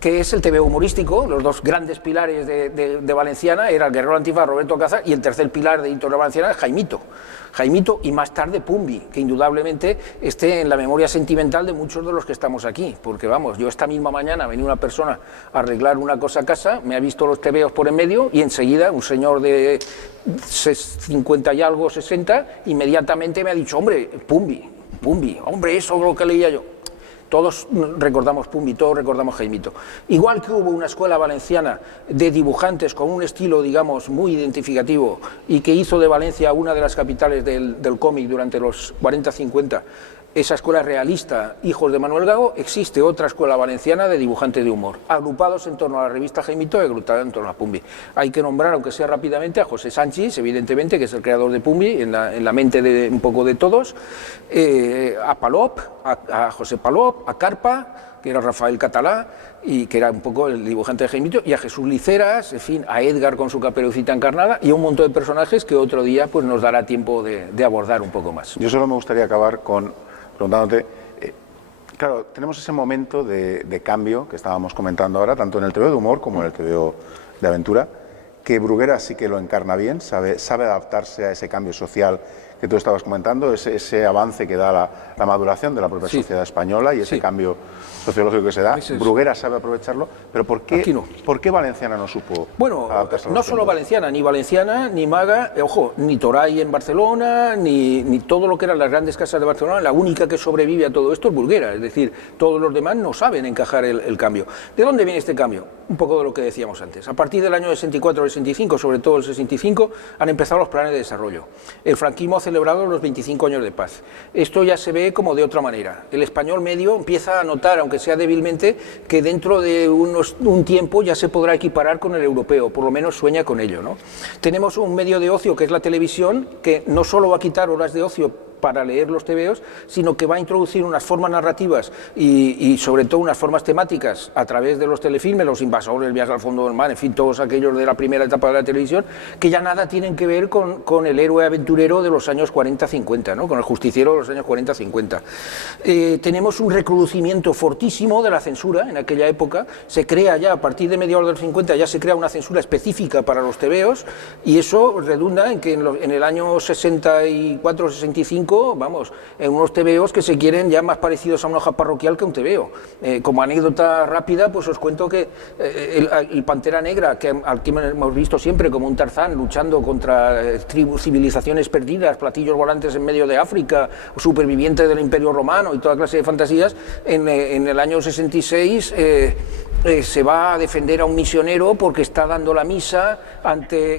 que es el tebeo humorístico. Los dos grandes pilares de Valenciana era el guerrero antifaz Roberto Alcázar y el tercer pilar de Editorial Valenciana Jaimito y más tarde Pumbi, que indudablemente esté en la memoria sentimental de muchos de los que estamos aquí, porque vamos, yo esta misma mañana venía una persona a arreglar una cosa a casa, me ha visto los tebeos por en medio y enseguida un señor de 50 y algo, 60, inmediatamente me ha dicho, hombre, Pumbi, hombre, eso es lo que leía yo. Todos recordamos Pumbi, todos recordamos Jaimito. Igual que hubo una escuela valenciana de dibujantes con un estilo, digamos, muy identificativo y que hizo de Valencia una de las capitales del cómic durante los 40-50, esa escuela realista, hijos de Manuel Gago, existe otra escuela valenciana de dibujantes de humor, agrupados en torno a la revista Jaimito y agrupados en torno a Pumbi. Hay que nombrar, aunque sea rápidamente, a José Sánchez, evidentemente, que es el creador de Pumbi, en la mente de un poco de todos, a Palop, a José Palop, a Carpa, que era Rafael Catalá, y que era un poco el dibujante de Jaimito, y a Jesús Liceras, en fin, a Edgar con su Caperucita Encarnada, y a un montón de personajes que otro día pues, nos dará tiempo de abordar un poco más. Yo solo me gustaría acabar preguntándote, claro, tenemos ese momento de cambio que estábamos comentando ahora, tanto en el tebeo de humor como en el tebeo de aventura, que Bruguera sí que lo encarna bien, sabe adaptarse a ese cambio social que tú estabas comentando, ese avance que da la maduración de la propia sociedad española y ese cambio sociológico que se da. Bruguera sabe aprovecharlo, pero ¿por qué Valenciana no supo adaptarse a los no solo Valenciana, ni Maga, ojo, ni Toray en Barcelona, ni todo lo que eran las grandes casas de Barcelona, la única que sobrevive a todo esto es Bruguera, es decir, todos los demás no saben encajar el cambio. ¿De dónde viene este cambio? Un poco de lo que decíamos antes. A partir del año 64-65, sobre todo el 65, han empezado los planes de desarrollo. El franquismo ha celebrado los 25 años de paz. Esto ya se ve como de otra manera. El español medio empieza a notar, aunque sea débilmente, que dentro de un tiempo ya se podrá equiparar con el europeo, por lo menos sueña con ello, ¿no? Tenemos un medio de ocio que es la televisión, que no solo va a quitar horas de ocio para leer los tebeos, sino que va a introducir unas formas narrativas y sobre todo unas formas temáticas a través de los telefilmes, los invasores, el viaje al fondo del mar, en fin, todos aquellos de la primera etapa de la televisión, que ya nada tienen que ver con el héroe aventurero de los años 40-50, ¿no? Con el justiciero de los años 40-50. Tenemos un recrudecimiento fortísimo de la censura en aquella época, se crea ya a partir de mediados de los 50, ya se crea una censura específica para los tebeos y eso redunda en que en el año 64-65 vamos, en unos tebeos que se quieren ya más parecidos a una hoja parroquial que a un tebeo. Como anécdota rápida, pues os cuento que el Pantera Negra, al que hemos visto siempre como un Tarzán luchando contra civilizaciones perdidas, platillos volantes en medio de África, superviviente del Imperio Romano y toda clase de fantasías, en el año 66 se va a defender a un misionero porque está dando la misa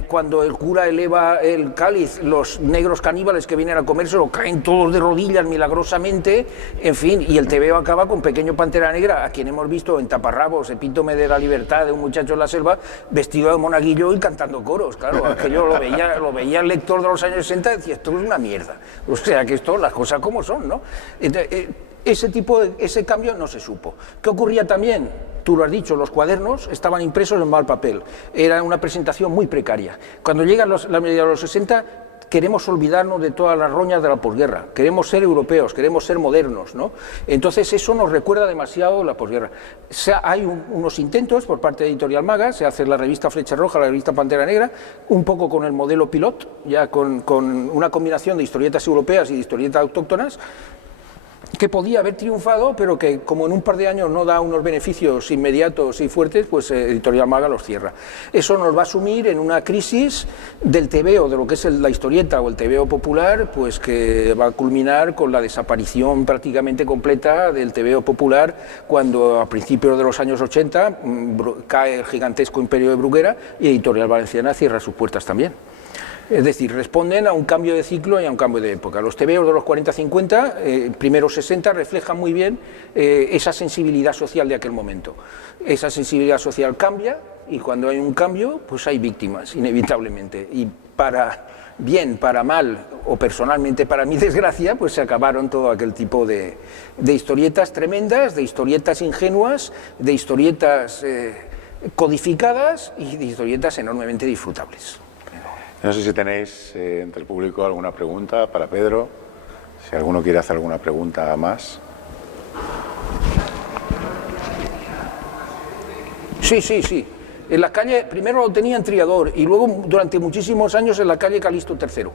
cuando el cura eleva el cáliz, los negros caníbales que vienen a comérselo caen todos de rodillas milagrosamente, en fin, y el tebeo acaba con Pequeño Pantera Negra, a quien hemos visto en Taparrabos, Epítome de la libertad de un muchacho en la selva, vestido de monaguillo y cantando coros, claro, aquello lo veía el lector de los años 60 y decía, esto es una mierda, o sea que esto, las cosas como son, ¿no? Entonces, ese cambio no se supo. ¿Qué ocurría también? Tú lo has dicho, los cuadernos estaban impresos en mal papel, era una presentación muy precaria. Cuando llegan la medida de los 60, queremos olvidarnos de todas las roñas de la posguerra, queremos ser europeos, queremos ser modernos, ¿no? Entonces eso nos recuerda demasiado la posguerra. Hay unos intentos por parte de Editorial Maga, se hace la revista Flecha Roja, la revista Pantera Negra, un poco con el modelo Pilot, ya con una combinación de historietas europeas y de historietas autóctonas. que podía haber triunfado, pero que como en un par de años no da unos beneficios inmediatos y fuertes, pues Editorial Maga los cierra. Eso nos va a sumir en una crisis del tebeo, de lo que es la historieta o el tebeo popular, pues que va a culminar con la desaparición prácticamente completa del tebeo popular, cuando a principios de los años 80 cae el gigantesco imperio de Bruguera y Editorial Valenciana cierra sus puertas también. Es decir, responden a un cambio de ciclo y a un cambio de época. Los tebeos de los 40-50, primeros 60, reflejan muy bien esa sensibilidad social de aquel momento. Esa sensibilidad social cambia y cuando hay un cambio, pues hay víctimas, inevitablemente. Y para bien, para mal o personalmente para mi desgracia, pues se acabaron todo aquel tipo de historietas tremendas, de historietas ingenuas, de historietas codificadas y de historietas enormemente disfrutables. No sé si tenéis entre el público alguna pregunta para Pedro, si alguno quiere hacer alguna pregunta más. Sí. En la calle, primero lo tenía en Triador y luego durante muchísimos años en la calle Calixto III.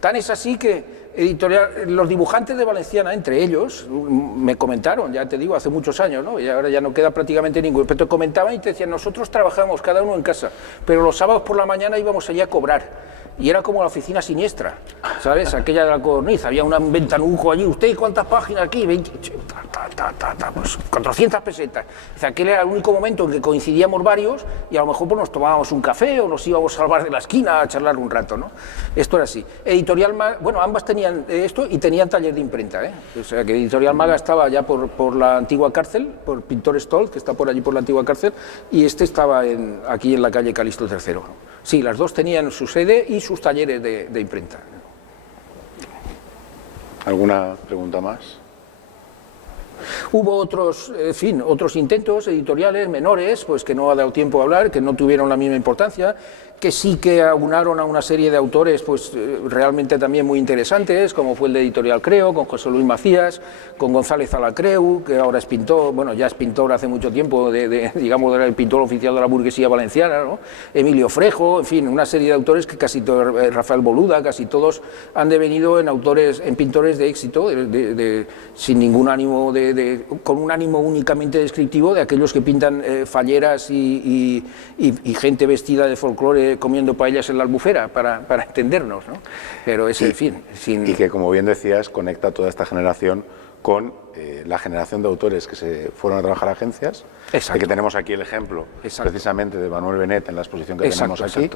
Tan es así que los dibujantes de Valenciana, entre ellos, me comentaron, ya te digo, hace muchos años, ¿no? Y ahora ya no queda prácticamente ninguno, pero te comentaban y te decían, nosotros trabajamos cada uno en casa, pero los sábados por la mañana íbamos allí a cobrar. Y era como la oficina siniestra, ¿sabes? Aquella de la Codorniz, había un ventanujo allí, ¿usted cuántas páginas aquí? 20, pues 400 pesetas. O sea, aquel era el único momento en que coincidíamos varios y a lo mejor pues, nos tomábamos un café o nos íbamos al bar de la esquina a charlar un rato, ¿no? Esto era así. Editorial Maga, bueno, ambas tenían esto y tenían taller de imprenta, ¿eh? O sea, que Editorial Maga estaba ya por la antigua cárcel, por Pintor Stoll, que está por allí por la antigua cárcel, y este estaba aquí en la calle Calixto III. Sí, las dos tenían su sede y sus talleres de imprenta. ¿Alguna pregunta más? Hubo otros, en fin, otros intentos editoriales menores, pues que no ha dado tiempo a hablar, que no tuvieron la misma importancia, que sí que aunaron a una serie de autores pues realmente también muy interesantes, como fue el de Editorial Creo, con José Luis Macías, con González Alacreu, que ahora es pintor, bueno, ya es pintor hace mucho tiempo, digamos, era el pintor oficial de la burguesía valenciana, ¿no? Emilio Frejo, en fin, una serie de autores que casi todos, Rafael Boluda, casi todos han devenido en pintores de éxito, sin ningún ánimo con un ánimo únicamente descriptivo de aquellos que pintan falleras y gente vestida de folclore comiendo paellas en la Albufera, para entendernos, ¿no? Pero es, en fin... Y que, como bien decías, conecta toda esta generación con la generación de autores que se fueron a trabajar a agencias, de que tenemos aquí el ejemplo precisamente de Manuel Benet en la exposición que tenemos aquí,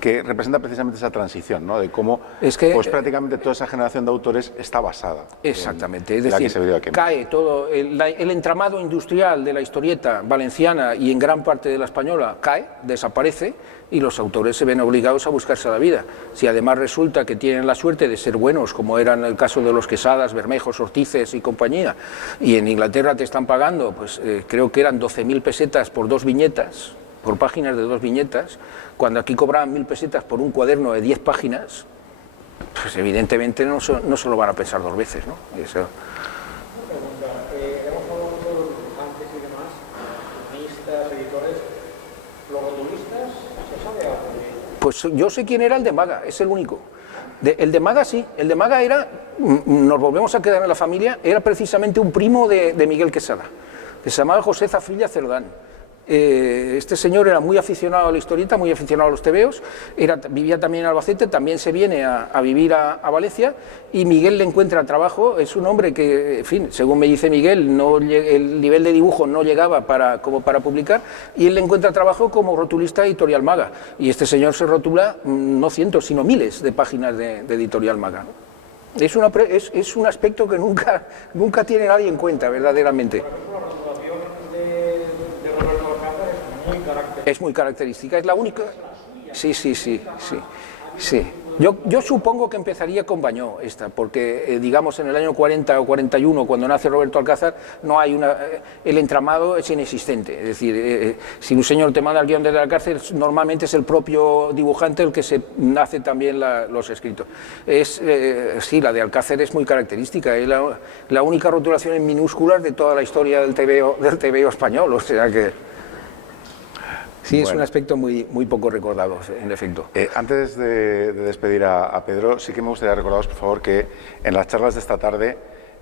que representa precisamente esa transición, ¿no? De cómo pues prácticamente toda esa generación de autores está basada exactamente, en es decir, la que se vivió aquí. Cae todo, el entramado industrial de la historieta valenciana y en gran parte de la española cae, desaparece, y los autores se ven obligados a buscarse la vida. Si además resulta que tienen la suerte de ser buenos, como era en el caso de los Quesadas, Bermejos, Ortices y compañía, y en Inglaterra te están pagando, pues creo que eran 12.000 pesetas por 2 viñetas, por páginas de 2 viñetas, cuando aquí cobraban 1.000 pesetas por un cuaderno de 10 páginas, pues evidentemente no se lo van a pensar 2 veces, ¿no? Eso. Hemos hablado mucho de los dibujantes y demás, guionistas, editores, los rotulistas, ¿se sabe algo de ello? Pues yo sé quién era el de Maga, es el único. El de Maga sí, el de Maga era, nos volvemos a quedar en la familia, era precisamente un primo de Miguel Quesada, que se llamaba José Zafrilla Cerdán. Este señor era muy aficionado a la historieta, muy aficionado a los tebeos, vivía también en Albacete, también se viene a vivir a Valencia, y Miguel le encuentra trabajo. Es un hombre que, en fin, según me dice Miguel, el nivel de dibujo no llegaba como para publicar, y él le encuentra trabajo como rotulista de Editorial Maga, y este señor se rotula no cientos, sino miles de páginas de Editorial Maga. Es un aspecto que nunca tiene nadie en cuenta, verdaderamente. Es muy característica, es la única. Sí. Yo supongo que empezaría con Bañó esta, porque digamos en el año 40 o 41, cuando nace Roberto Alcázar, no hay el entramado es inexistente. Es decir, si un señor te manda el guión desde la cárcel, normalmente es el propio dibujante el que se hace también los escritos. Sí, la de Alcázar es muy característica, es la única rotulación en minúsculas de toda la historia del tebeo español, o sea que... Sí, es un aspecto muy poco recordado, en efecto. Antes de despedir a Pedro, sí que me gustaría recordaros, por favor, que en las charlas de esta tarde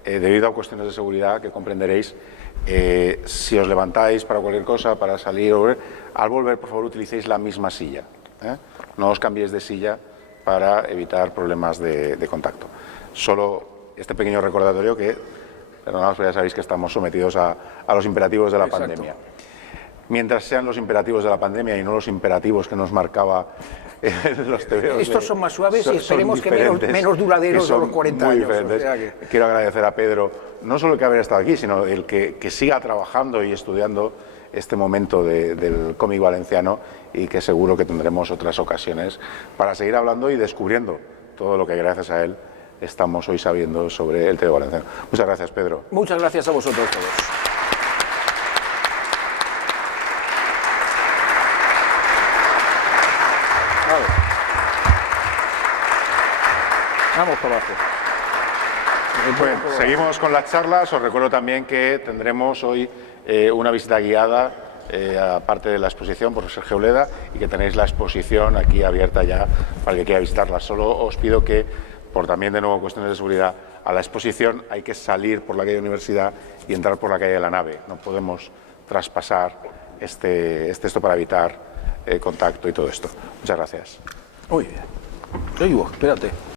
debido a cuestiones de seguridad que comprenderéis, si os levantáis para cualquier cosa, para salir o volver, al volver, por favor, utilicéis la misma silla. No os cambiéis de silla para evitar problemas de contacto. Solo este pequeño recordatorio que, perdonad, pero ya sabéis que estamos sometidos a los imperativos de la pandemia. Mientras sean los imperativos de la pandemia y no los imperativos que nos marcaba los TVOs. Estos son más suaves y esperemos que menos duraderos de los 40 años. O sea que... Quiero agradecer a Pedro, no solo el que haber estado aquí, sino el que siga trabajando y estudiando este momento del cómic valenciano, y que seguro que tendremos otras ocasiones para seguir hablando y descubriendo todo lo que gracias a él estamos hoy sabiendo sobre el TVO valenciano. Muchas gracias, Pedro. Muchas gracias a vosotros todos. Vamos para abajo. Bueno, seguimos con las charlas. Os recuerdo también que tendremos hoy una visita guiada, aparte de la exposición, por Sergio Oleda, y que tenéis la exposición aquí abierta ya para el que quiera visitarla. Solo os pido que, por también de nuevo cuestiones de seguridad, a la exposición hay que salir por la calle Universidad y entrar por la calle de la nave. No podemos traspasar esto para evitar contacto y todo esto. Muchas gracias. Muy bien. Te digo, espérate.